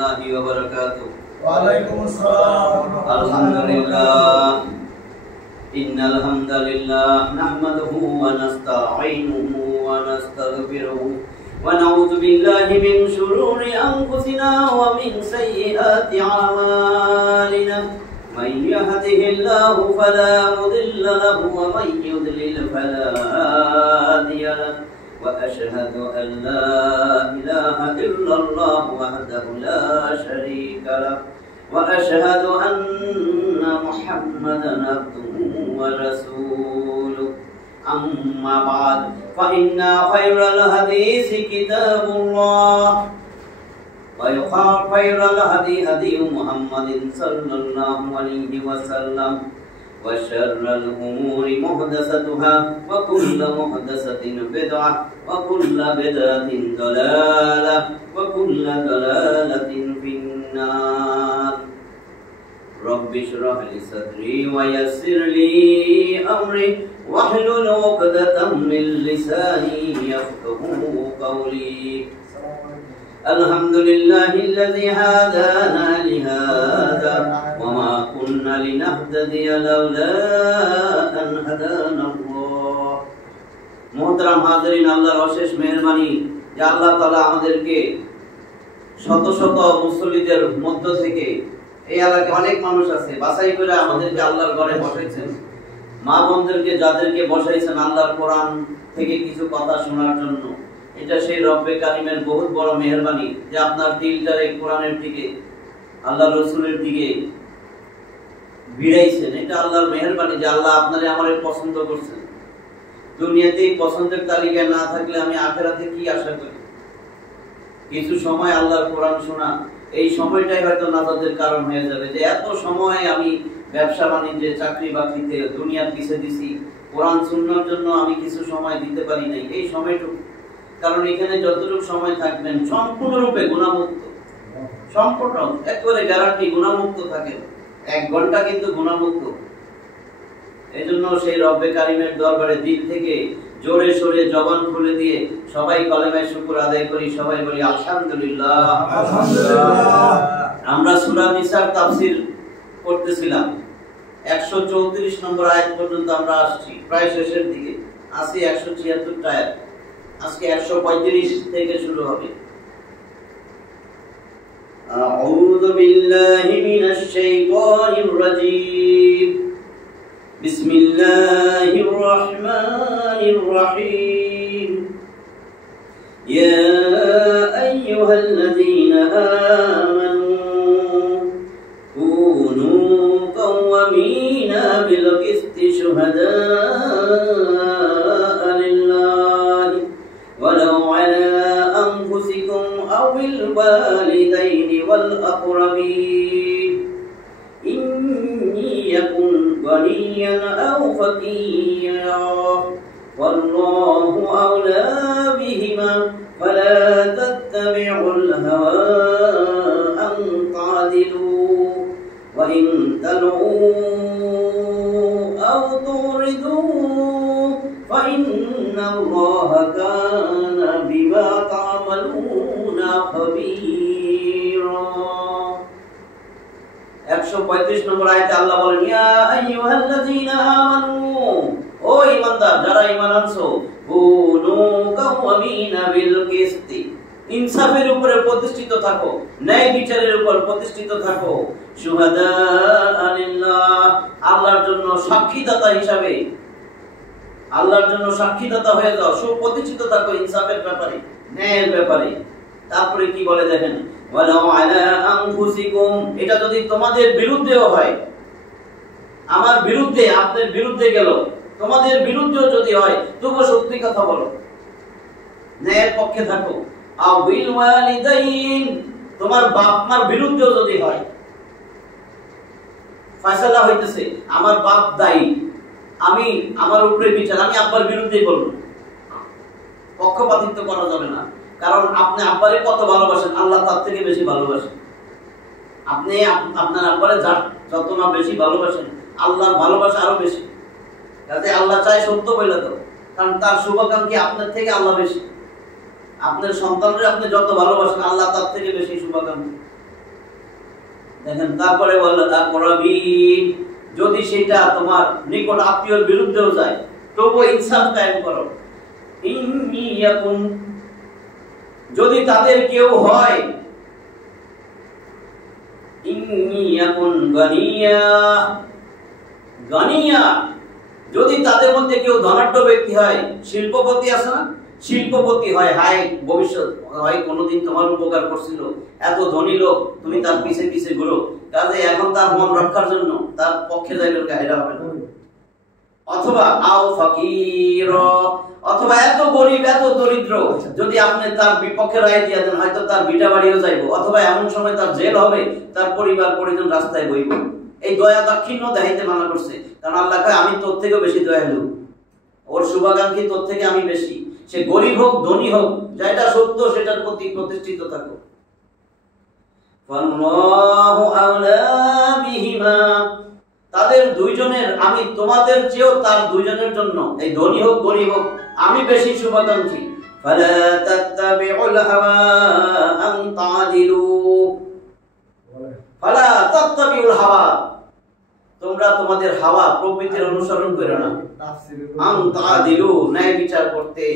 warahmatullahi wabarakatuh. Waalaikumsalam. Alhamdulillah. Innal hamdalillah nahmaduhu wa nasta'inuhu wa nastaghfiruh wa na'udzu billahi min shururi anfusina wa min sayyiati a'malina. Man yahdihillahu fala mudilla lahu wa man yudlil fala hadiya lahu. وأشهد أن لا إله إلا الله وحده لا شريك له وأشهد أن محمدا عبده ورسوله أما بعد فإن خير الحديث كتاب الله وخير الهدي هدي محمد صلى الله عليه وسلم وشر الأمور محدثاتها وكل محدثة بدعة وكل بدعة ضلالة وكل ضلالة في النار. رب اشرح لي صدري ويسر لي أمري واحلل عقدة من لساني يفقهوا قولي. الحمد لله الذي هدانا لهذا وما كنا لنهتدي لولا أن هدانا الله. মোহতারাম হাজিরিন, আল্লাহর অশেষ মেহেরবানি যে আল্লাহ তাআলা আমাদেরকে শত শত মুসল্লিদের মধ্য থেকে এই এলাকায় অনেক মানুষ আছে বাছাই করে আমাদেরকে আল্লাহর ঘরে বসাইছেন। মা বোনদেরকে যাদেরকে বসাইছেন আল্লাহর কোরআন থেকে কিছু কথা শোনার জন্য, এটা সেই রব্বে কারিমের বহুত বড় মেহেরবানি যে আপনার দিলটারে কোরআনের দিকে আল্লাহ রসুলের দিকে ভিড়াইছেন। এটা আল্লাহর মেহেরবানি যে আল্লাহ আপনারে আমারে পছন্দ করছেন। দুনিয়াতে পছন্দের তালিকায় না থাকলে আমি আখিরাতে কি আশা করি? কিছু সময় আল্লাহর কোরআন শোনা, এই সময়টাই হয়তো নাজাতের কারণ হয়ে যাবে যে এত সময় আমি ব্যবসা বাণিজ্যে চাকরি বাকরিতে দুনিয়ার পিছিয়ে দিছি, কোরআন শোনার জন্য আমি কিছু সময় দিতে পারি নাই। এই সময়টুকু, কারণ এখানে যতটুকু সময় থাকবেন সম্পূর্ণরূপে গুনাহমুক্ত, সম্পূর্ণ একেবারে গ্যারান্টি গুনাহমুক্ত থাকেন। 1 ঘন্টা কিন্তু গুনাহমুক্ত। এই জন্য সেই রব্বে কারিমের দরবারে দিল থেকে জোরে সোরে জবান খুলে দিয়ে সবাই কলেমায়ে শুকর আদায় করি, সবাই বলি আলহামদুলিল্লাহ। আলহামদুলিল্লাহ। আমরা সূরা নিসার তাফসীর করতেছিলাম, 134 নম্বর আয়াত পর্যন্ত আমরা আসছি, প্রায় শেষের দিকে আসি। 176 আয়াত, আজকে 135 থেকে শুরু হবে। আউযু বিল্লাহি মিনাশ শাইতানির রাজীম। বিসমিল্লাহির রাহমানির রাহিম। ইয়া আইয়ুহাল্লাযীনা আমানু কুনু কাওয়ামিনা বিল কিসতি শুহাদাআ লিল্লাহি ওয়ালাউ আলা আনফুসিকুম আওil ওয়ালিদাইনি ওয়াল আকরাবিন ইন ইয়াকুন গনিয়ান আও ফাকিরা ওয়াল্লাহু আওলা বিহিমা ফালা তাত্তাবিউল হাওয়া আন তা'দিলু ওয়া ইন তালউ আও তুরিদু ফা ইন্নাল্লাহা কানা বিমা তা'মালুনা খাবীরা। 135 নম্বর আয়াতে আল্লাহ বলেন, ইয়া আইয়ুহাল্লাযীনা আমানু, ও ঈমানদার যারা ঈমান আনছো, কুনু কাওয়ামিনা বিল কিসতি, ইনসাফের উপরে প্রতিষ্ঠিত থাকো, ন্যায় বিচারের উপর প্রতিষ্ঠিত থাকো, শুহাদা লিল্লাহ, আল্লাহর জন্য সাক্ষীদাতা হিসাবে, আল্লাহর জন্য সাক্ষীদাতা হয়ে যাও, সুপ্রতিষ্ঠিত থাকো ইনসাফের ব্যাপারে, ন্যায়ের ব্যাপারে। তারপরে কি বলে দেখেন, ওয়ালাউ আলা আনফুসিকুম, এটা যদি তোমাদের বিরুদ্ধেও হয়, আমার বিরুদ্ধে আপনার বিরুদ্ধে গেল, তোমাদের বিরুদ্ধেও যদি হয় তবুও সত্যি কথা বলো, ন্যায়ের পক্ষে থাকো। আওil ওয়ালিদাইন, তোমার বাপ মার বিরুদ্ধেও যদি হয়, ফয়সালা হইতেছে আমার বাপ দায়ী, আমি আমার উপরে বিচার, আমি আব্বার বিরুদ্ধেই বলবো, পক্ষপাতিত্ব করা যাবে না। কারণ আপনি আব্বারে কত ভালোবাসেন, আল্লাহ তার থেকে বেশি ভালোবাসেন। আপনি আপনার আব্বারে যত না বেশি ভালোবাসেন, আল্লাহর ভালোবাসা আরো বেশি। কাজে আল্লাহ চায় সত্য বলে দাও, কারণ তার শুভাকাঙ্ক্ষী আপনার থেকে আল্লাহ বেশি। আপনার সন্তানরে আপনি যত ভালোবাসেন, আল্লাহ তার থেকে বেশি শুভাকাঙ্ক্ষী। দেখেন তারপরে বলল আকরাবিন, যদি সেটা তোমার নিকট আত্মীয়র বিরুদ্ধেও যায় তবু ইনসাফ কায়েম করো। ইন্নী ইয়াকুন, যদি তাদের কেউ হয়, ইন্নী ইয়াকুন গানিয়া, গানিয়া যদি তাদের মধ্যে কেউ ধনাঢ্য ব্যক্তি হয়, শিল্পপতি আছে না, শিল্পপতি হয়, হায় ভবিষ্যৎ হয় কোনোদিন তোমার উপকার করছিল, এত ধনী লোক, তুমি তার পিছে পিছে ঘুরো, কাজে এখন তার মন রক্ষার জন্য তার পক্ষে যাইবেন কাহিরা হবে না। অথবা আও ফাকির, অথবা এত গরিব এত দরিদ্র, যদি আপনি তার বিপক্ষে রায় দিয়ে দেন হয়তো তার ভিটা বাড়িও যাইব, অথবা এমন সময় তার জেল হবে, তার পরিবার পরিজন রাস্তায় বইব। এই দয়া দাক্ষিণ্য দেখাইতে মানা করছে, কারণ আল্লাহ কয় আমি তোর থেকেও বেশি দয়ালু, ওর শুভাকাঙ্ক্ষী তোর থেকে আমি বেশি। সে গরিব হোক ধনী হোক, যেটা সত্য সেটার প্রতি প্রতিষ্ঠিত থাকো। ফাল্লাহু আওলা বিহিমা, তাদের দুইজনের, আমি তোমাদের চেয়েও তার দুইজনের জন্য, এই ধনী হোক গরিব হোক, আমি বেশি শুভাকাঙ্ক্ষী। ফালা তাত্তাবিউল হাওয়া আন তাদিলু, ফালা তাত্তাবিউল হাওয়া, তোমরা তোমাদের হাওয়া প্রবৃত্তির অনুসরণ করো না। আন তাদিলু, ন্যায় বিচার করতে,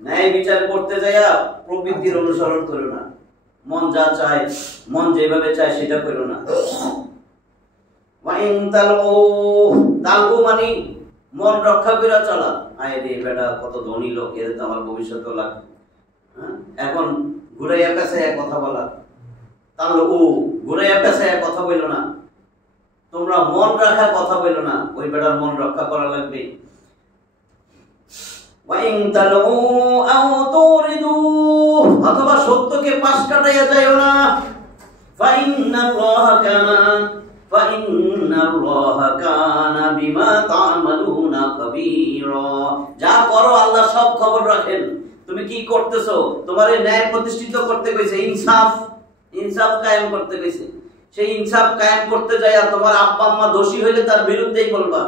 ন্যায় বিচার করতে যায়া প্রবৃত্তির অনুসরণ করো না, মন যা চায়, মন যেভাবে চায় সেটা করো না। ওয়াইন তালউ, তালউ মানে মন রক্ষা করে চলা। আয় রে বেটা কত ধনী লোক, এর তো আমার ভবিষ্যৎ লাগবে, এখন ঘুরাইয়া পেছাইয়া কথা বলা, তালউ ঘুরাইয়া পেছাইয়া কথা বইল না, তোমরা মন রাখা কথা বইল না, ওই বেটার মন রক্ষা করা লাগবে। ওয়াইন তালউ আও তুরিদু, অথবা সত্যকে পাশ কাটাইয়া যায়ও না। ফাইন্নাল্লাহা কানা, ফাইন্নাল্লাহা কানা বিমা তা'মালুনা খাবীরা, যা করো আল্লাহ সব খবর রাখেন। তুমি কি করতেছো, তোমার ন্যায় প্রতিষ্ঠিত করতে কইছে, ইনসাফ, ইনসাফ কায়েম করতে কইছে। সেই ইনসাফ কায়েম করতে যায়া তোমার আব্বা আম্মা দোষী হইলে তার বিরুদ্ধেই বলবা,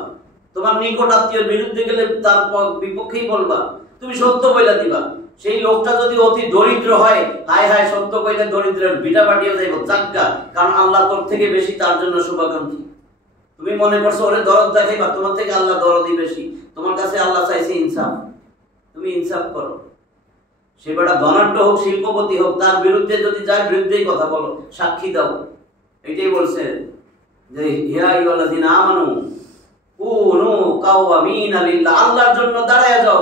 তোমার নিকট আত্মীয়ের বিরুদ্ধে গেলে তার বিপক্ষেই বলবা, তুমি সত্য বইলা দিবা। সেই লোকটা যদি অতি দরিদ্র হয়, হায় হায় সত্য কইলে দরিদ্রের ভিটা বাটিয়ে যাইব চাক্কা, কারণ আল্লাহ তোর থেকে বেশি তার জন্য শুভাকাঙ্ক্ষী। তুমি মনে করছো ওরে দরদ দেখাইবা, তোমার থেকে আল্লাহ দরদই বেশি, তোমার কাছে আল্লাহ চাইছে ইনসাফ, তুমি ইনসাফ করো। সে বেটা ধনাঢ্য হোক শিল্পপতি হোক, তার বিরুদ্ধে যদি যার বিরুদ্ধেই কথা বলো, সাক্ষী দাও। এটাই বলছে যে ইয়া আইয়ুহাল্লাযীনা আমানু কুনু কাওয়ামিনা লিল্লাহ, আল্লাহর জন্য দাঁড়ায়া যাও,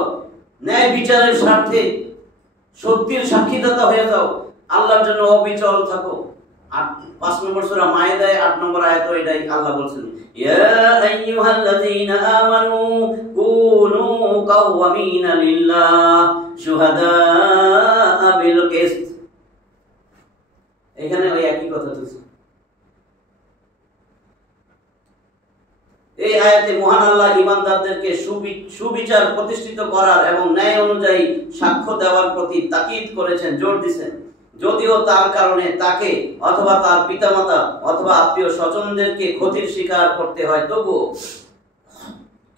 ন্যায় বিচারের স্বার্থে সত্যের সাক্ষীদাতা হয়ে যাও, আল্লাহর জন্য অবিচল থাকো। 5 নম্বর সূরা মায়েদায় 8 নম্বর আয়াতে এটাই আল্লাহ বলছেন, ইয়া আইয়ুহাল্লাযীনা আমানু কুনু কাওয়ামিনা লিল্লাহ শুহাদা বিল কিসত। এখানে ওই একই কথা বলছে। এই আয়াতে মহান আল্লাহ ঈমানদারদেরকে সুবিচার প্রতিষ্ঠিত করার এবং ন্যায় অনুযায়ী সাক্ষ্য দেওয়ার প্রতি তাকিদ করেছেন, জোর দিয়েছেন। যদিও তার কারণে তাকে অথবা তার পিতামাতা অথবা আত্মীয় স্বজনদেরকে ক্ষতির শিকার করতে হয়, তবুও,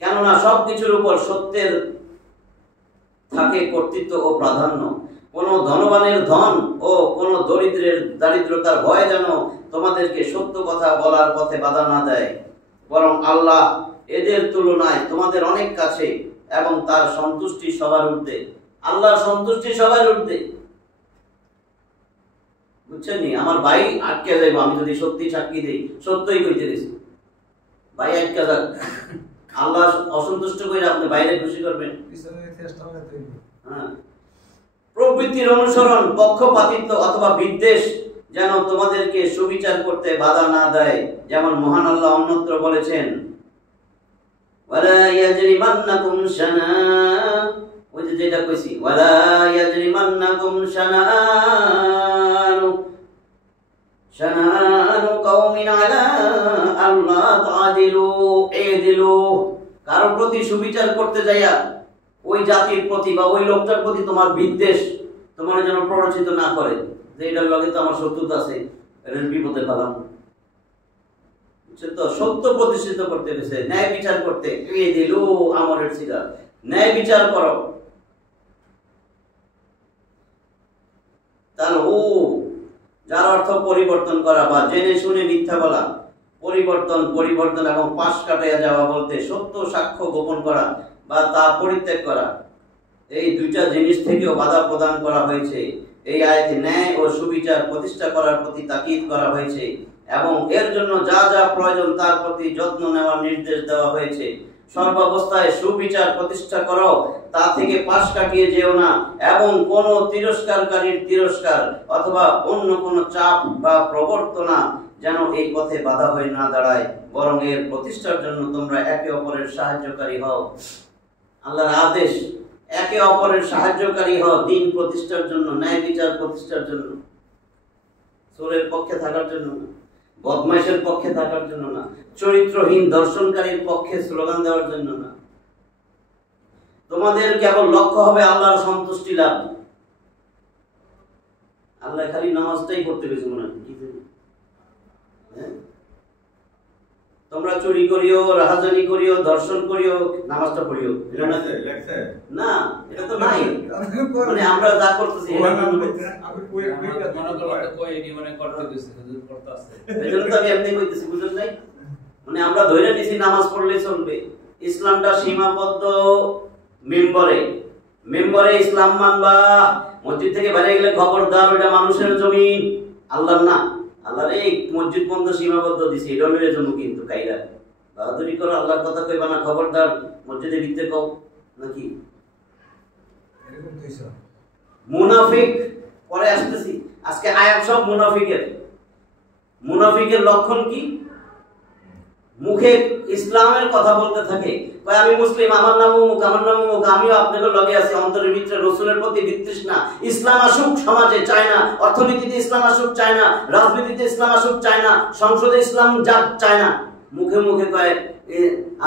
কেননা সবকিছুর উপর সত্যের থাকে কর্তৃত্ব ও প্রাধান্য। কোন ধনবানের ধন ও কোন দরিদ্রের দারিদ্রতার ভয় যেন তোমাদেরকে সত্য কথা বলার পথে বাধা না দেয়, বরং আল্লাহ এদের তুলনায় তোমাদের অনেক কাছে এবং তার সন্তুষ্টি সবার ঊর্ধ্বে। আল্লাহর সন্তুষ্টি সবার ঊর্ধ্বে, বুঝছেন নি? আমার ভাই আটকে যাইব, আমি যদি সত্যি সাক্ষী দিই, সত্যই কইতে গেছি, ভাই আটকে যাক, আল্লাহ অসন্তুষ্ট করে আপনি বাইরে খুশি করবেন। প্রবৃত্তির অনুসরণ, পক্ষপাতিত্ব অথবা বিদ্বেষ যেন তোমাদেরকে সুবিচার করতে বাধা না দেয়, যেমন মহান আল্লাহ অন্যত্র বলেছেন, ওয়ালা ইয়াজরিমান্নাকুম ওই যে যেটা কইছি, ওয়ালা ইয়াজরিমান্নাকুম শানানু কওমিন আলা আল্লাহ তাদিলু ইদিলু, কারো প্রতি সুবিচার করতে যাইয়া ওই জাতির প্রতি বা ওই লোকটার প্রতি তোমার বিদ্বেষ তোমার যেন প্ররোচিত না করে যে এটার লগে তো আমার শত্রুতা আছে, এর বিপদে ফেলাম। তো সত্য প্রতিষ্ঠিত করতে গেছে, ন্যায় বিচার করতে, ইদিলু আমরের সিগা, ন্যায় বিচার করো। তাহলে যার অর্থ পরিবর্তন করা বা জেনে শুনে মিথ্যা বলা, পরিবর্তন এবং পাশ কাটাইয়া যাওয়া বলতে সত্য সাক্ষ্য গোপন করা বা তা পরিত্যাগ করা। এই দুইটা জিনিস থেকেও বাধা প্রদান করা হয়েছে। এই আয়াতে ন্যায় ও সুবিচার প্রতিষ্ঠা করার প্রতি তাকিদ করা হয়েছে এবং এর জন্য যা যা প্রয়োজন তার প্রতি যত্ন নেওয়ার নির্দেশ দেওয়া হয়েছে। সর্বাবস্থায় সুবিচার প্রতিষ্ঠা করো, তা থেকে পাশ কাটিয়ে যেও না এবং কোন তিরস্কারকারীর তিরস্কার অথবা অন্য কোন চাপ বা প্রবর্তনা যেন এই পথে বাধা হয়ে না দাঁড়ায়, বরং এর প্রতিষ্ঠার জন্য তোমরা একে অপরের সাহায্যকারী হও। আল্লাহর আদেশ, একে অপরের সাহায্যকারী হও দিন প্রতিষ্ঠার জন্য, ন্যায় বিচার প্রতিষ্ঠার জন্য, চোরের পক্ষে থাকার জন্য না, বদমাইশের পক্ষে থাকার জন্য না, চরিত্রহীন দর্শনকারীর পক্ষে স্লোগান দেওয়ার জন্য না। তোমাদের কেবল লক্ষ্য হবে আল্লাহর সন্তুষ্টি লাভ। আল্লাহ খালি নামাজটাই করতে গেছে মনে হয়, তোমরা চুরি করিও, রাহাজানি করিও, দর্শন করিও, নামাজটা পড়িও, না এটা তো নাই। মানে আমরা যা করতেছি মানে আমরা ধরে নিছি নামাজ পড়লে চলবে। ইসলামটা সীমাবদ্ধ মেম্বরে ইসলাম মানবা। মসজিদ থেকে বাইরে গেলে খবরদার, ওইটা মানুষের জমিন, আল্লাহর না। আল্লাহর এই মসজিদ পর্যন্ত সীমাবদ্ধ দিছে, এটা মেরে জন্য কিন্তু কাইরা বাহাদুরি করো, আল্লাহর কথা কইবা না, খবরদার মসজিদের ভিতরে কও নাকি। মুনাফিক পরে আসতেছি, আজকে আয়াত সব মুনাফিকের লক্ষণ কি? মুখে ইসলামের কথা বলতে থাকে, আমি মুসলিম, আমার নাম অমুক, আমার নাম অমুক, আমিও আপনাদের লগে আছি, অন্তরের ভিতরে রাসূলের প্রতি বিতৃষ্ণা। ইসলাম আসুক সমাজে চায় না, অর্থনীতিতে ইসলাম আসুক চায় না, রাজনীতিতে ইসলাম আসুক চায় না, সংসদে ইসলাম যাক চায় না। মুখে মুখে কয়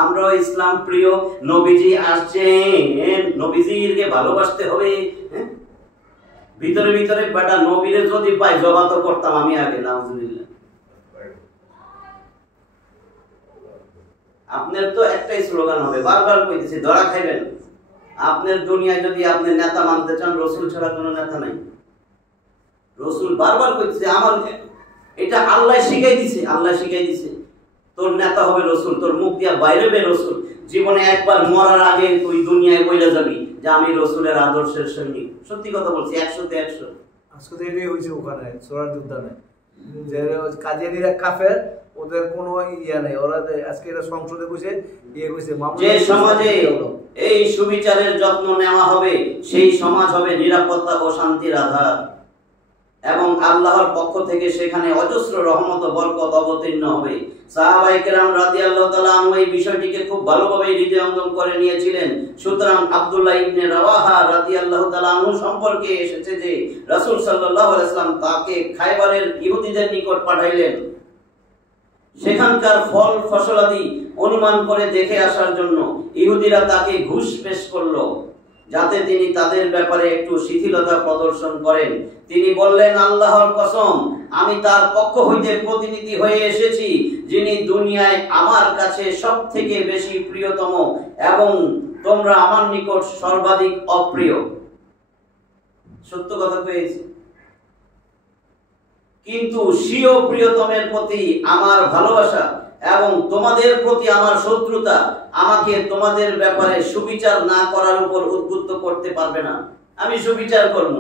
আমরা ইসলাম প্রিয়, নবীজি আসছেন, নবীজিকে ভালোবাসতে হবে। ভিতরে ভিতরে বেটা নবীরে যদি পাই জবা তো করতাম আমি আগে, নাউজুবিল্লাহ। আপনার তো একটাই স্লোগান হবে, বারবার কইতেছি, ধরা খাইবেন। আপনার দুনিয়ায় যদি আপনি নেতা মানতে চান, রাসূল ছাড়া কোনো নেতা নাই। রাসূল বারবার কইতেছে, আমার এটা আল্লাহ শিখাই দিছে, তোর নেতা হবে রাসূল, তোর মুখ দিয়া বাইরে বের রাসূল। জীবনে একবার মরার আগে তুই দুনিয়ায় বইলা যাবি যে আমি রাসূলের আদর্শের সৈনিক। সত্যি কথা বলছি, 100-তে 100। আজকে এটাই হয়েছে ওখানে সোরার উদ্যানে, যে কাদিয়ানীরা কাফের, ওদের কোনো ইয়া নাই। ওরা আজকে এটা সংসদে বসে যে সমাজে এই সুবিচারের যত্ন নেওয়া হবে, সেই সমাজ হবে নিরাপত্তা ও শান্তির আধার এবং আল্লাহর পক্ষ থেকে সেখানে অজস্র রহমত ও বরকত অবতীর্ণ হবে। সাহাবায়ে কেরাম রাদিয়াল্লাহু তাআলা আনহু এই বিষয়টিকে খুব ভালোভাবে হৃদয়ঙ্গম করে নিয়েছিলেন। সুতরাং আব্দুল্লাহ ইবনে রাওয়াহা রাদিয়াল্লাহু তাআলা আনহু সম্পর্কে এসেছে যে রাসূল সাল্লাল্লাহু আলাইহি ওয়াসাল্লাম তাকে খায়বারের ইহুদিদের নিকট পাঠাইলেন সেখানকার ফল ফসলাদি অনুমান করে দেখে আসার জন্য। ইহুদিরা তাকে ঘুষ পেশ করলো যাতে তিনি তাদের ব্যাপারে একটু শিথিলতা প্রদর্শন করেন। তিনি বললেন, আল্লাহর কসম, আমি তার পক্ষ হইতে প্রতিনিধি হয়ে এসেছি যিনি দুনিয়ায় আমার কাছে সবথেকে বেশি প্রিয়তম এবং তোমরা আমার নিকট সর্বাধিক অপ্রিয়। সত্য কথা কয়েছি, কিন্তু স্বীয় প্রিয়তমের প্রতি আমার ভালোবাসা এবং তোমাদের প্রতি আমার শত্রুতা আমাকে তোমাদের ব্যাপারে সুবিচার না করার উপর উদ্বুদ্ধ করতে পারবে না। আমি সুবিচার করব।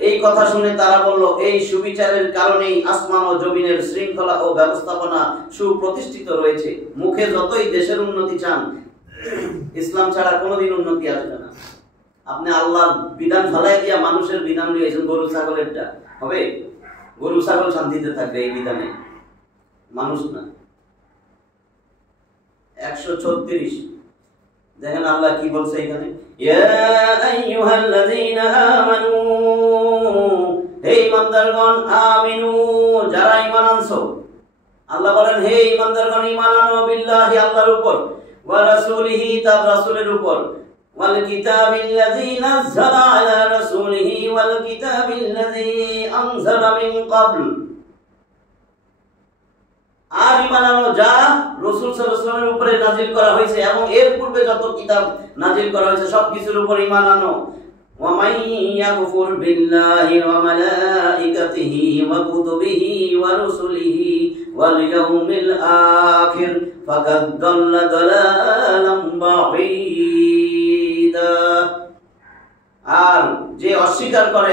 এই কথা শুনে তারা বলল, এই সুবিচারের কারণেই আসমান ও জমিনের শৃঙ্খলা ও ব্যবস্থাপনা সুপ্রতিষ্ঠিত রয়েছে। মুখে যতই দেশের উন্নতি চান, ইসলাম ছাড়া কোনোদিন উন্নতি আসবে না। আপনি আল্লাহর বিধান ফেলাই দিয়া মানুষের বিধান নিয়েছেন, গরু ছাগলেরটা হবে? গরু ছাগল শান্তিতে থাকবে এই বিধানে, মানুষ না। 136 দেখেন আল্লাহ কি বলছে এখানে, ইয়া আইয়ুহাল্লাযীনা আমানু, হে ঈমানদারগণ, আমিনু, যারা ঈমান আনছো। আল্লাহ বলেন, হে ঈমানদারগণ, ঈমান আনো বিল্লাহি, আল্লাহর উপর, ওয়া রাসূলিহি, তার রাসূলের উপর, ওয়াল কিতাবিল্লাযী নাযালা আলা রাসূলিহি ওয়াল কিতাবিল্লাযী আনযালা মিন ক্বাবল, আর ঈমান আনো যা রাসূল সাল্লাল্লাহু আলাইহি ওয়াসাল্লামের উপরে নাযিল করা হয়েছে এবং এর পূর্বে যত কিতাব নাযিল করা হয়েছে সবকিছুর উপর ঈমান আনো। ومن يكفر بالله وملائكته وكتبه ورسله واليوم الآخر فقد ضل ضلالا بعيدا। আর যে অস্বীকার করে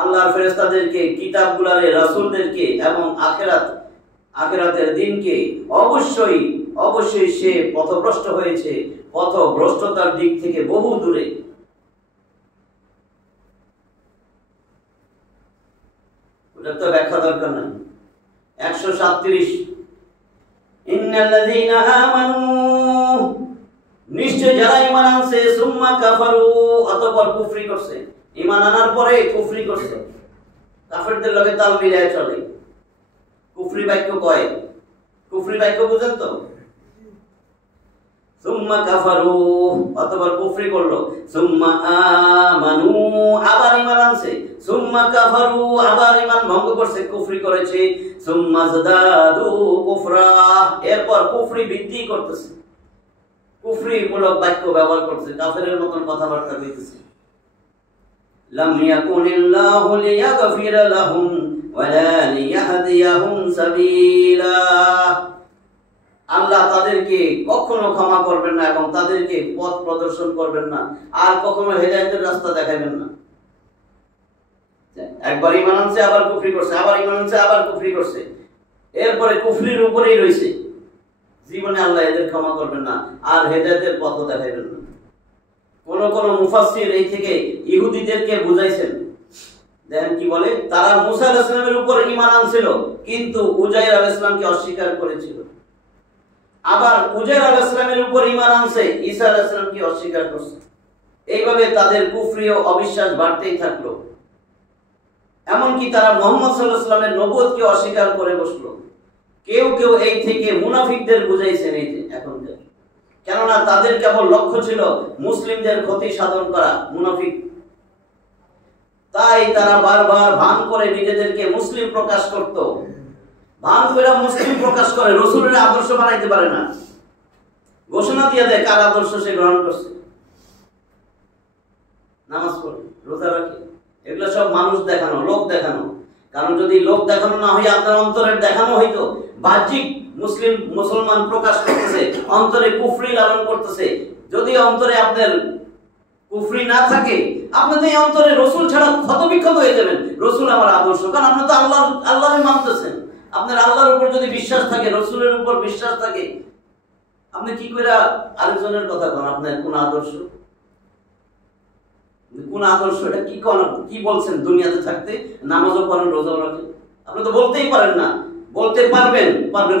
আল্লাহর ফেরেশতাদেরকে, কিতাবগুলোরে, রাসূলদেরকে এবং আখিরাতের দিনকে, অবশ্যই সে পথভ্রষ্ট হয়েছে, পথভ্রষ্টতার দিক থেকে বহু দূরে। ওটা তো ব্যাখ্যা দরকার নাই। 137 ইন্নাল্লাযীনা আমানু, নিশ্চয় যারা ঈমান আনছে, সুম্মা কাফারু, অতঃপর কুফরি করছে। ঈমান আনার পরে কুফরি করছে, কাফেরদের লগে তাল মিলায় চলে। কুফরি বাক্য কয়, কুফরি বাক্য বুঝেন তো? সুম্মা কাফারু, অতঃপর কুফরি করলো। সুম্মা আমানু, আবার ঈমান আনছে। সুম্মা কাফারু, আবার ঈমান ভঙ্গ করছে, কুফরি করেছে। সুম্মা যাদাদু কুফরা, এরপর কুফরি বৃদ্ধি করতেছে, কুফরি মূলক বাক্য ব্যবহার করছে, কাফেরের মতন কথাবার্তা কইতেছে। লাম ইয়াকুনিল্লাহু লিয়াগফিরা লাহুম ওয়ালা লিয়াহদিয়াহুম সাবিলা, আল্লাহ তাদেরকে কখনো ক্ষমা করবেন না এবং তাদেরকে পথ প্রদর্শন করবেন না, আর কখনো হেদায়েতের রাস্তা দেখাবেন না। একবার ঈমান আনছে, আবার কুফরি করছে, আবার ঈমান আনছে, আবার কুফরি করছে, এরপরে কুফরির উপরেই রইছে। জীবনে আল্লাহ এদের ক্ষমা করবেন না আর হেদায়েতের পথ দেখাবেন না। কোন মুফাসসির এই থেকে ইহুদিদেরকে বুঝাইছেন, দেখেন কি বলে, তারা মুসা আলাইহিস সালামের উপর ঈমান আনছিল কিন্তু উজাইর আলাইহিস সালামকে অস্বীকার করেছিল। আবার উজাইর আলাইহিস সালামের উপর ঈমান আনছে, ঈসা আলাইহিস সালামকে অস্বীকার করছে। এইভাবে তাদের কুফরি ও অবিশ্বাস বাড়তেই থাকলো। এমনকি তারা মুহাম্মদ সাল্লাল্লাহু আলাইহি ওয়াসাল্লামের নবুয়তকে অস্বীকার করে বসলো। কেউ এই থেকে মুনাফিকদের বুঝাইছেন এই যে এখনকার, কেননা তাদের কেবল লক্ষ্য ছিল মুসলিমদের ক্ষতি সাধন করা, মুনাফিক। তাই তারা বারবার ভান করে নিজেদেরকে মুসলিম প্রকাশ করত, ভান করে মুসলিম প্রকাশ করে, রাসূলের আদর্শ বানাইতে পারে না, ঘোষণা দিয়ে দেয় কার আদর্শ সে গ্রহণ করছে। নামাজ পড়ে, রোজা রাখে, এগুলো সব মানুষ দেখানো, লোক দেখানো। কারণ যদি লোক দেখানো না হয়, আপনার অন্তরের দেখানো হইতো। বাহ্যিক মুসলমান প্রকাশ করতেছে, অন্তরে কুফরি লালন করতেছে। যদি অন্তরে আপনার কুফরি না থাকে, আপনি তো এই অন্তরে রাসূল ছাড়া ক্ষতবিক্ষত হয়ে যাবেন। রাসূল আমার আদর্শ, কারণ আপনি তো আল্লাহরে মানতেছেন। আপনার আল্লাহর উপর যদি বিশ্বাস থাকে, রাসূলের উপর বিশ্বাস থাকে, আপনি কি করে আরেকজনের কথা বলেন? আপনার কোন আদর্শ, কোন আদর্শ, এটা কি বলছেন? দুনিয়াতে থাকতে নামাজও পড়েন, রোজাও রাখেন, আপনি তো বলতেই পারেন না। বলতে পারবেন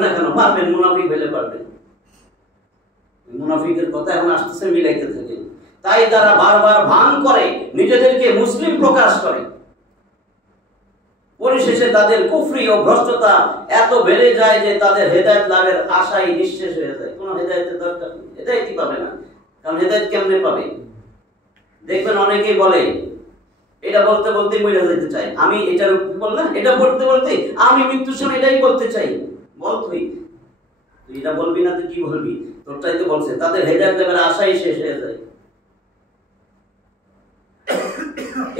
না কেন? পারবেন, মুনাফিক হলে পারবেন। মুনাফিকের কথা এখন আসতেছে, মিলাইতে থাকে। তাই তারা বারবার ভান করে, নিজেদেরকে মুসলিম প্রকাশ করে। পরিশেষে তাদের কুফরি ও ভ্রষ্টতা এত বেড়ে যায় যে তাদের হেদায়েত লাভের আশাই নিঃশেষ হয়ে যায়। কোনো হেদায়েতের দরকার নেই, হেদায়েতই পাবে না। কারণ হেদায়েত কেমনে পাবে? দেখবেন অনেকেই বলে, এটা বলতে বলতে মরে যেতে চাই, আমি এটার বললাম, এটা পড়তে বলতে আমি মৃত্যুর সময় এটাই বলতে চাই। বল তুই এটা বলবি না, তুই কি বলবি? তোরটাই তো বলছে। তাদের হেদায়েত লাভের আশাই শেষ হয়ে যায়।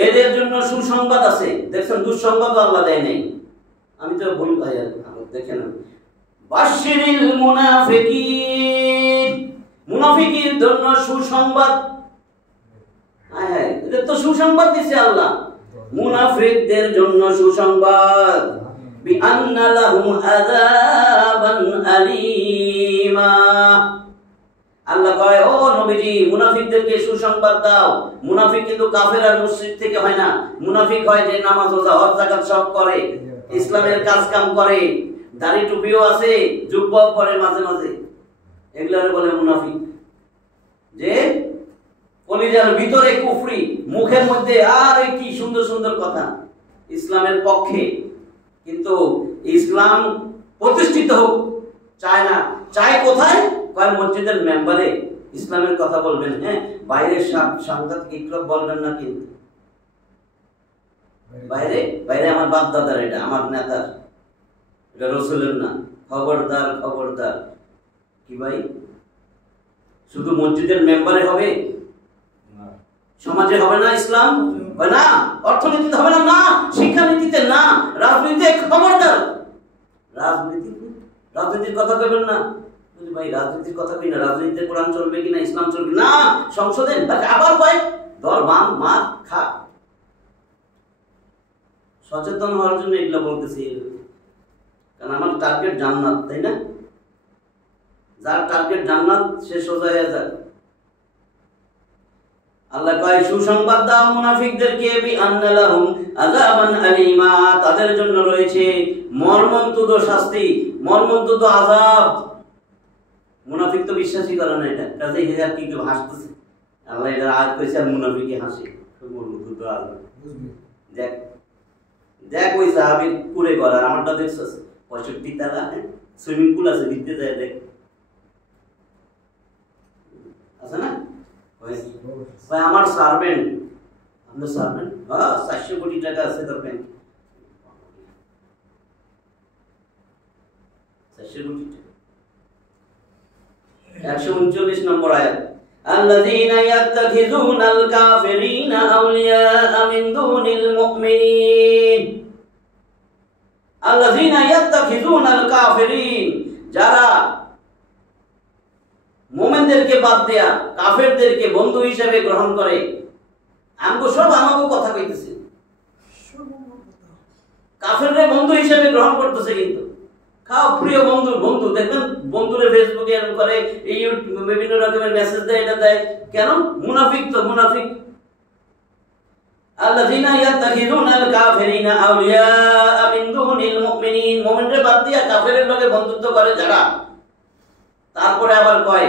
এদের জন্য সুসংবাদ আছে, দেখছেন? দুঃসংবাদ আল্লাহ দেয় নাই। আমি তো ভুল ভাই, দেখেন, বাশশিরিল মুনাফিকিন, মুনাফিকের জন্য সুসংবাদ। হ্যাঁ, এটা তো সুসংবাদ দিছে আল্লাহ। মুনাফিকদের জন্য সুসংবাদ, বিআন্না লাহুম আযাবান আলীমা। আল্লাহ কয়, ও নবীজি, মুনাফিকদেরকে সুসংবাদ দাও। মুনাফিক কিন্তু কাফের আর মুশরিক থেকে হয় না। মুনাফিক হয় যে নামাজ, রোজা, হজ, যাকাত সব করে, ইসলামের কাজ কাম করে, দাড়ি টুপিও আছে, জুব্বাও পরে মাঝে মাঝে, এগুলারে বলে মুনাফিক। যে কলিজার ভিতরে কুফরি, মুখের মধ্যে আর কি সুন্দর সুন্দর কথা ইসলামের পক্ষে, কিন্তু ইসলাম প্রতিষ্ঠিত হোক চায় না। চায় কোথায়? কয় মসজিদের মেম্বারে ইসলামের কথা বলবেন, হ্যাঁ, বাইরের সাংঘাতিক বিপ্লব বলবেন না। কিন্তু বাইরে আমার বাপ দাদার, এটা আমার নেতার, এটা রাসূলের না। খবরদার, খবরদার। কি ভাই, শুধু মসজিদের মেম্বারে হবে? সমাজে হবে না ইসলাম? হবে না। অর্থনীতিতে হবে না? না। শিক্ষানীতিতে না। রাজনীতিতে খবরদার। রাজনীতির কথা কইবেন না। ভাই রাজনীতির কথা কই না, রাজনীতিতে কোরআন চলবে কিনা, ইসলাম চলবে না, সংসদে আবার কয় দল বাম মার খা। সচেতন হওয়ার জন্য এগুলো বলতেছি, কারণ আমার টার্গেট জান্নাত, তাই না? যার টার্গেট জান্নাত সে সোজা হয়ে যায়। আল্লাহ কয় সুসংবাদ দাও মুনাফিকদেরকে বিআন্না লাহুম আযাবান আলীমা, তাদের জন্য রয়েছে মর্মন্তুদ শাস্তি, মর্মন্তুদ আযাব। মুনাফিক তো বিশ্বাসই করে না এটা, কাজে হেজার কি কেউ হাসতেছে। আল্লাহ এটা আয়াত কইছে আর মুনাফিকই হাসে। মর্মন্তুদ আযাব। দেখ দেখ ওই সাহাবী পুরে করার আমারটা দেখছস 65 তালা সুইমিং পুল আছে, ভিতরে যায় দেখ, আছে না? ভাই আমার সার্ভেন্ট, আপনার সার্ভেন্ট 400 কোটি টাকা আছে তোর ব্যাংকে, 400 কোটি টাকা। 139 নম্বর আয়াত, الذين يتخذون الكافرين أولياء من دون المؤمنين। الذين يتخذون الكافرين, যারা মুমিনদেরকে বাদ দেয়া কাফেরদেরকে বন্ধু হিসেবে গ্রহণ করে। আমগো সব আমাগো কথা কইতেছে, কাফেররে বন্ধু হিসেবে গ্রহণ করতেছে। কিন্তু খাও প্রিয় বন্ধু দেখবেন বন্ধুরে ফেসবুকে এরকম করে, এই বিভিন্ন রকমের মেসেজ দেয়, এটা দেয় কেন? মুনাফিক তো মুনাফিক। আল্লাযীনা ইয়াত্তাখিযুনাল কাফিরিনা আউলিয়া মিন দুনিল মুমিনিন, মুমিনরে বাদ দিয়া কাফেরের লগে বন্ধুত্ব করে যারা। তারপরে আবার কয়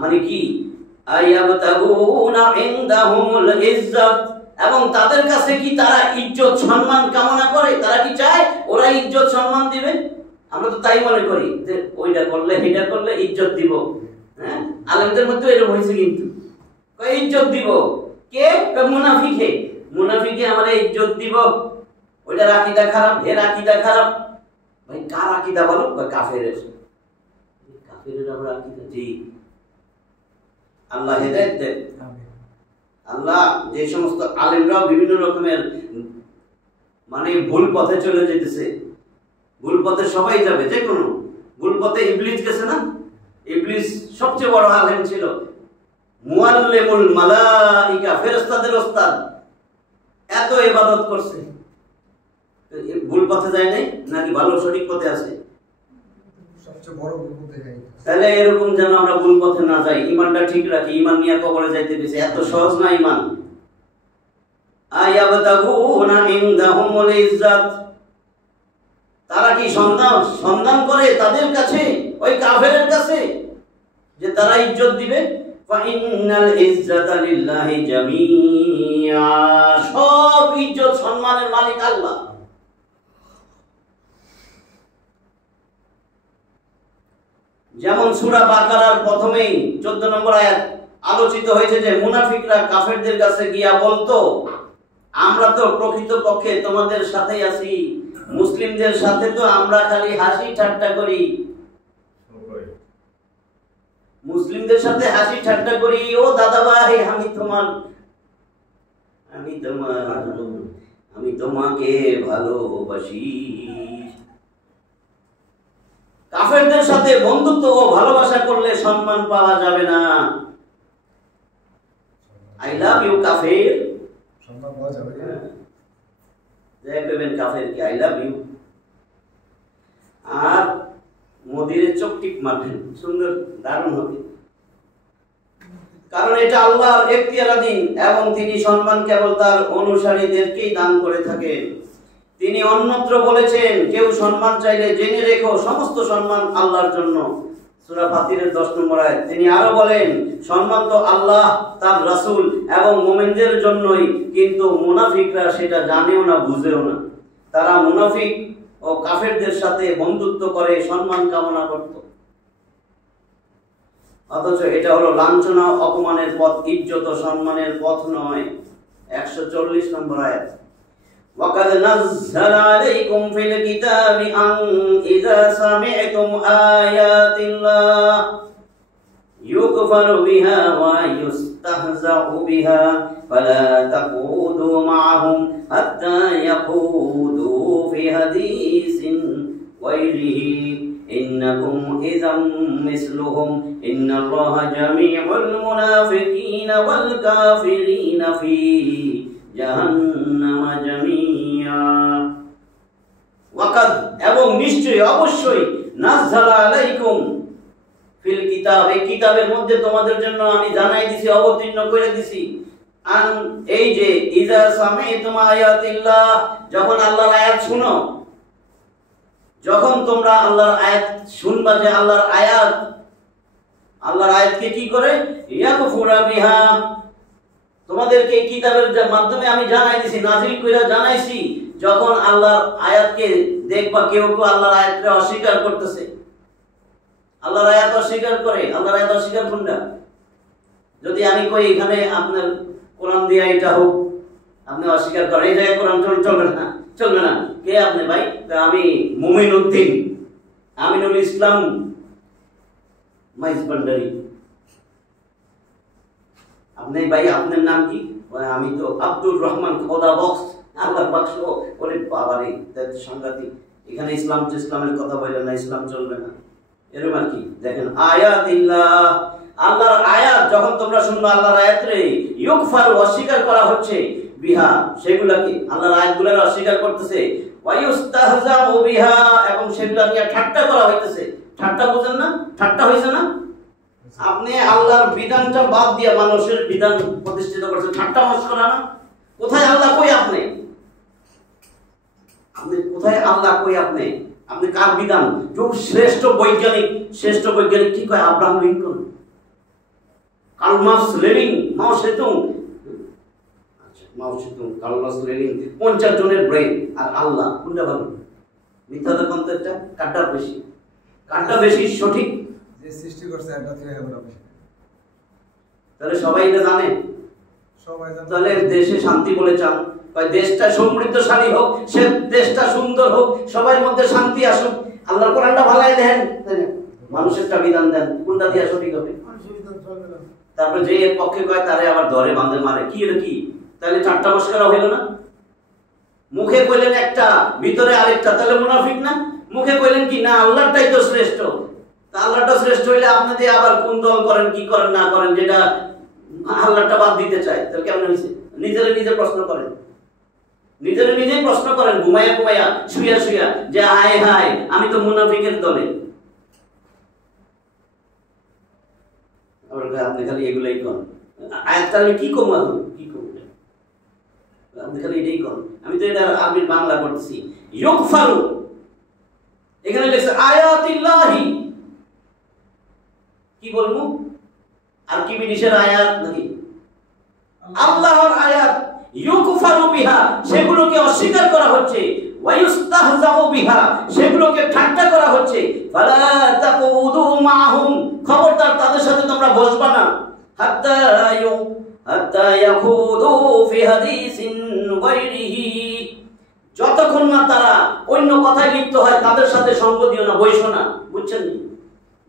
মানে কি, আয়াবতাগুনা ইনদাহুমুল ইজ্জাত, এবং তাদের কাছে কি তারা ইজ্জত সম্মান কামনা করে? তারা কি চায় ওরা ইজ্জত সম্মান দিবে? আমরা তো তাই মনে করি যে ওইটা করলে এটা করলে ইজ্জত দিব। হ্যাঁ, আলেমদের মধ্যে এরকম হয়েছে, কিন্তু কয় ইজ্জত দিব কে? মুনাফিকে। মুনাফিকে আমরা ইজ্জত দিব, ওইটার আকীদা খারাপ, এর আকীদা খারাপ। ভাই কার আকীদা বলো? কাফেরের। কাফেরের আমরা আকীদা, জি আল্লাহ হেদায়েত দেন। আল্লাহ যে সমস্ত আলেমরাও বিভিন্ন রকমের মানে ভুল পথে চলে যেতেছে, ভুল পথে সবাই যাবে, যে কোনো ভুল পথে। ইবলিস গেছে না? ইবলিস সবচেয়ে বড় আলেম ছিল, মুআল্লিমুল মালাইকা, ফেরেশতাদের ওস্তাদ, এত ইবাদত করছে, ভুল পথে যায় নাই নাকি ভালো সঠিক পথে আছে? তাহলে এরকম যেন আমরা ভুল পথে না যাই, ইমানটা ঠিক রাখি, ইমান নিয়ে কবরে যাইতে গেছে, এত সহজ না ইমান। আয়াবতাগুনা ইনদাহুমুল ইজ্জাত, তারা কি সন্ধান করে তাদের কাছে, ওই কাফেরের কাছে, যে তারা ইজ্জত দিবে। ফা ইন্নাল ইজ্জাতা লিল্লাহি জামিআ, সব ইজ্জত সম্মানের মালিক আল্লাহ। যেমন সূরা বাকারার প্রথমেই 14 নম্বর আয়াত আলোচিত হয়েছে যে মুনাফিকরা কাফেরদের কাছে গিয়া বলতো, আমরা তো প্রকৃতপক্ষে তোমাদের সাথেই আছি, মুসলিমদের সাথে তো আমরা খালি হাসি ঠাট্টা করি, মুসলিমদের সাথে হাসি ঠাট্টা করি, ও দাদা ভাই আমি তোমাকে ভালোবাসি। কাফেরদের সাথে বন্ধুত্ব ও ভালোবাসা করলে সম্মান পাওয়া যাবে না। আই লাভ ইউ কাফের, সম্মান পাওয়া যাবে না। দেখবেন কাফের কি আই লাভ ইউ, আর মোদিরে চোখ টিপ মারবেন, সুন্দর দারুণ হবে। কারণ এটা আল্লাহর এখতিয়ারাধীন এবং তিনি সম্মান কেবল তার অনুসারীদেরকেই দান করে থাকেন। তিনি অন্যত্র বলেছেন, কেউ সম্মান চাইলে জেনে রেখো সমস্ত সম্মান আল্লাহর জন্য, সূরা ফাতিরের 10 নম্বর আয়াত। তিনি আরো বলেন, সম্মান তো আল্লাহ, তার রাসূল এবং মুমিনদের জন্যই, কিন্তু মুনাফিকরা সেটা জানেও না, বুঝেও না। তারা মুনাফিক ও কাফেরদের সাথে বন্ধুত্ব করে সম্মান কামনা করত, অথচ এটা হলো লাঞ্ছনা অপমানের পথ, ইজ্জত ও সম্মানের পথ নয়। 140 নম্বর আয়াত, وَقَدْ نَزَّلَ عَلَيْكُمْ فِي الْكِتَابِ أَنْ إِذَا سَمِعْتُمْ آيَاتِ اللَّهِ يُكْفَرُ بِهَا وَيُسْتَهْزَأُ يستهزأ بها فلا تقعدوا معهم حتى يخوضوا في حديث غيره إنكم إذا مثلهم إن الله جميع المنافقين والكافرين في جهنم جميعا ওয়াকাদ এবং নিশ্চয়ই অবশ্যই নাযালা আলাইকুম ফিল কিতাব, এই কিতাবের মধ্যে তোমাদের জন্য আমি জানাই দিছি, অবতীর্ণ করে দিছি, আন এই যে ইজা সামিতুম আয়াতিল্লাহ, যখন আল্লাহর আয়াত শুনো, যখন তোমরা আল্লাহর আয়াত শুনবা, যে আল্লাহর আয়াতকে কি করে ইয়াকফুরা বিহা, তোমাদেরকে এই কিতাবের মাধ্যমে আমি জানাই দিছি, নাজিল কইরা জানাইছি, যখন আল্লাহর আয়াতকে দেখবা কেউ কেউ আল্লাহর আয়াতকে অস্বীকার করতেছে, আল্লাহর আয়াত অস্বীকার করে, আল্লাহর আয়াত অস্বীকার কোনটা? যদি আমি কই এখানে আপনার কোরআন দিয়া এটা হোক, আপনি অস্বীকার করেন, এই জায়গায় কোরআন চলবে না, চলবে না। কে আপনি ভাই? আমি মুমিন উদ্দিন, আমিনুল ইসলাম মাইজ ভান্ডারী। আপনি ভাই আপনার নাম কি? আমি তো আব্দুর রহমান খোদা বক্স, আল্লাহ বাক্স। ওরে বাবারে, সাংঘাতিক। এখানে ইসলামের কথা বললেন না, ইসলাম চলবে না, এরকম আর কি। দেখেন আয়াতিল্লাহ, আল্লাহর আয়াত যখন তোমরা শুনবা, আল্লাহর আয়াতরে ইউকফার, অস্বীকার করা হচ্ছে, বিহা, সেগুলাকে আল্লাহর আয়াতগুলোকে অস্বীকার করতেছে, ওয়ায়ুস্তাহজাউ বিহা, এবং সেগুলাকে ঠাট্টা করা হইতেছে। ঠাট্টা বুঝেন না? ঠাট্টা হইছে না? আপনি আল্লাহর বিধানটা বাদ দিয়ে মানুষের বিধান প্রতিষ্ঠিত করছেন, ঠাট্টা মশকরা না? কোথায় আল্লাহ কই আপনি? আপনি কোথায় আল্লাহ কই আপনি? আপনি কার বিধান? শ্রেষ্ঠ বৈজ্ঞানিক কি কয়? Abraham Lincoln, Karl Marx, Lenin, মাও সেতুং, কার্ল মার্কস, লেনিন, 50 জনের ব্রেন। আর আল্লাহ কোনটা ভালো? মিথ্যাটা কোনটা? কারটা বেশি সঠিক? যে সৃষ্টি করছে একটা থেকে আমরা বেশি। তাহলে সবাই এটা জানে, সবাই জানে। তাহলে দেশে শান্তি বলে চান, দেশটা সমৃদ্ধশালী হোক, সে দেশটা সুন্দর হোক, সবার মধ্যে শান্তি আসুক, আল্লাহর কোরআনটা ভালাই দেন, মানুষেরটা বিধান দেন, কোনটা দিয়া সঠিক হবে? তারপরে যে এর পক্ষে কয় তারে আবার ধরে বাঁধে মারে, কি এটা কি? তাহলে ঠাট্টা মশকরা হইল না? মুখে কইলেন একটা, ভিতরে আরেকটা, তাহলে মুনাফিক না? মুখে কইলেন কি না আল্লাহটাই তো শ্রেষ্ঠ, তা আল্লাহটা শ্রেষ্ঠ হইলে আপনাদের আবার কোন দল করেন, কি করেন না করেন, যেটা আল্লাহটা বাদ দিতে চায়, তাহলে কেমন হয়েছে? নিজে প্রশ্ন করেন, নিজেই প্রশ্ন করেন, ঘুমাইয়া শুইয়া যে আয় হায় আমি তো মুনাফিকের দলে। আপনি খালি এগুলাই করেন, তাহলে কি কম, কি কম, আপনি খালি এটাই করেন। আমি তো এটা আরবির বাংলা করতেছি। ইউকফারু, এখানে লেখছে আয়াতিল্লাহি, কি বলবো? আর কি বিদেশের আয়াত নাকি? আল্লাহর আয়াত, ইউকফারু বিহা, সেগুলোকে অস্বীকার করা হচ্ছে, ওয়ায়ুস্তাহজাউ বিহা, সেগুলোকে ঠাট্টা করা হচ্ছে, ফালা তাকুদু মাহুম, খবরদার তাদের সাথে তোমরা বসবা না, হাত্তা ইয়াখুদু ফি হাদিসিন গায়রিহি, যতক্ষণ না তারা অন্য কথায় লিপ্ত হয় তাদের সাথে সঙ্গ দিও না, বইসো না, বুঝছেন?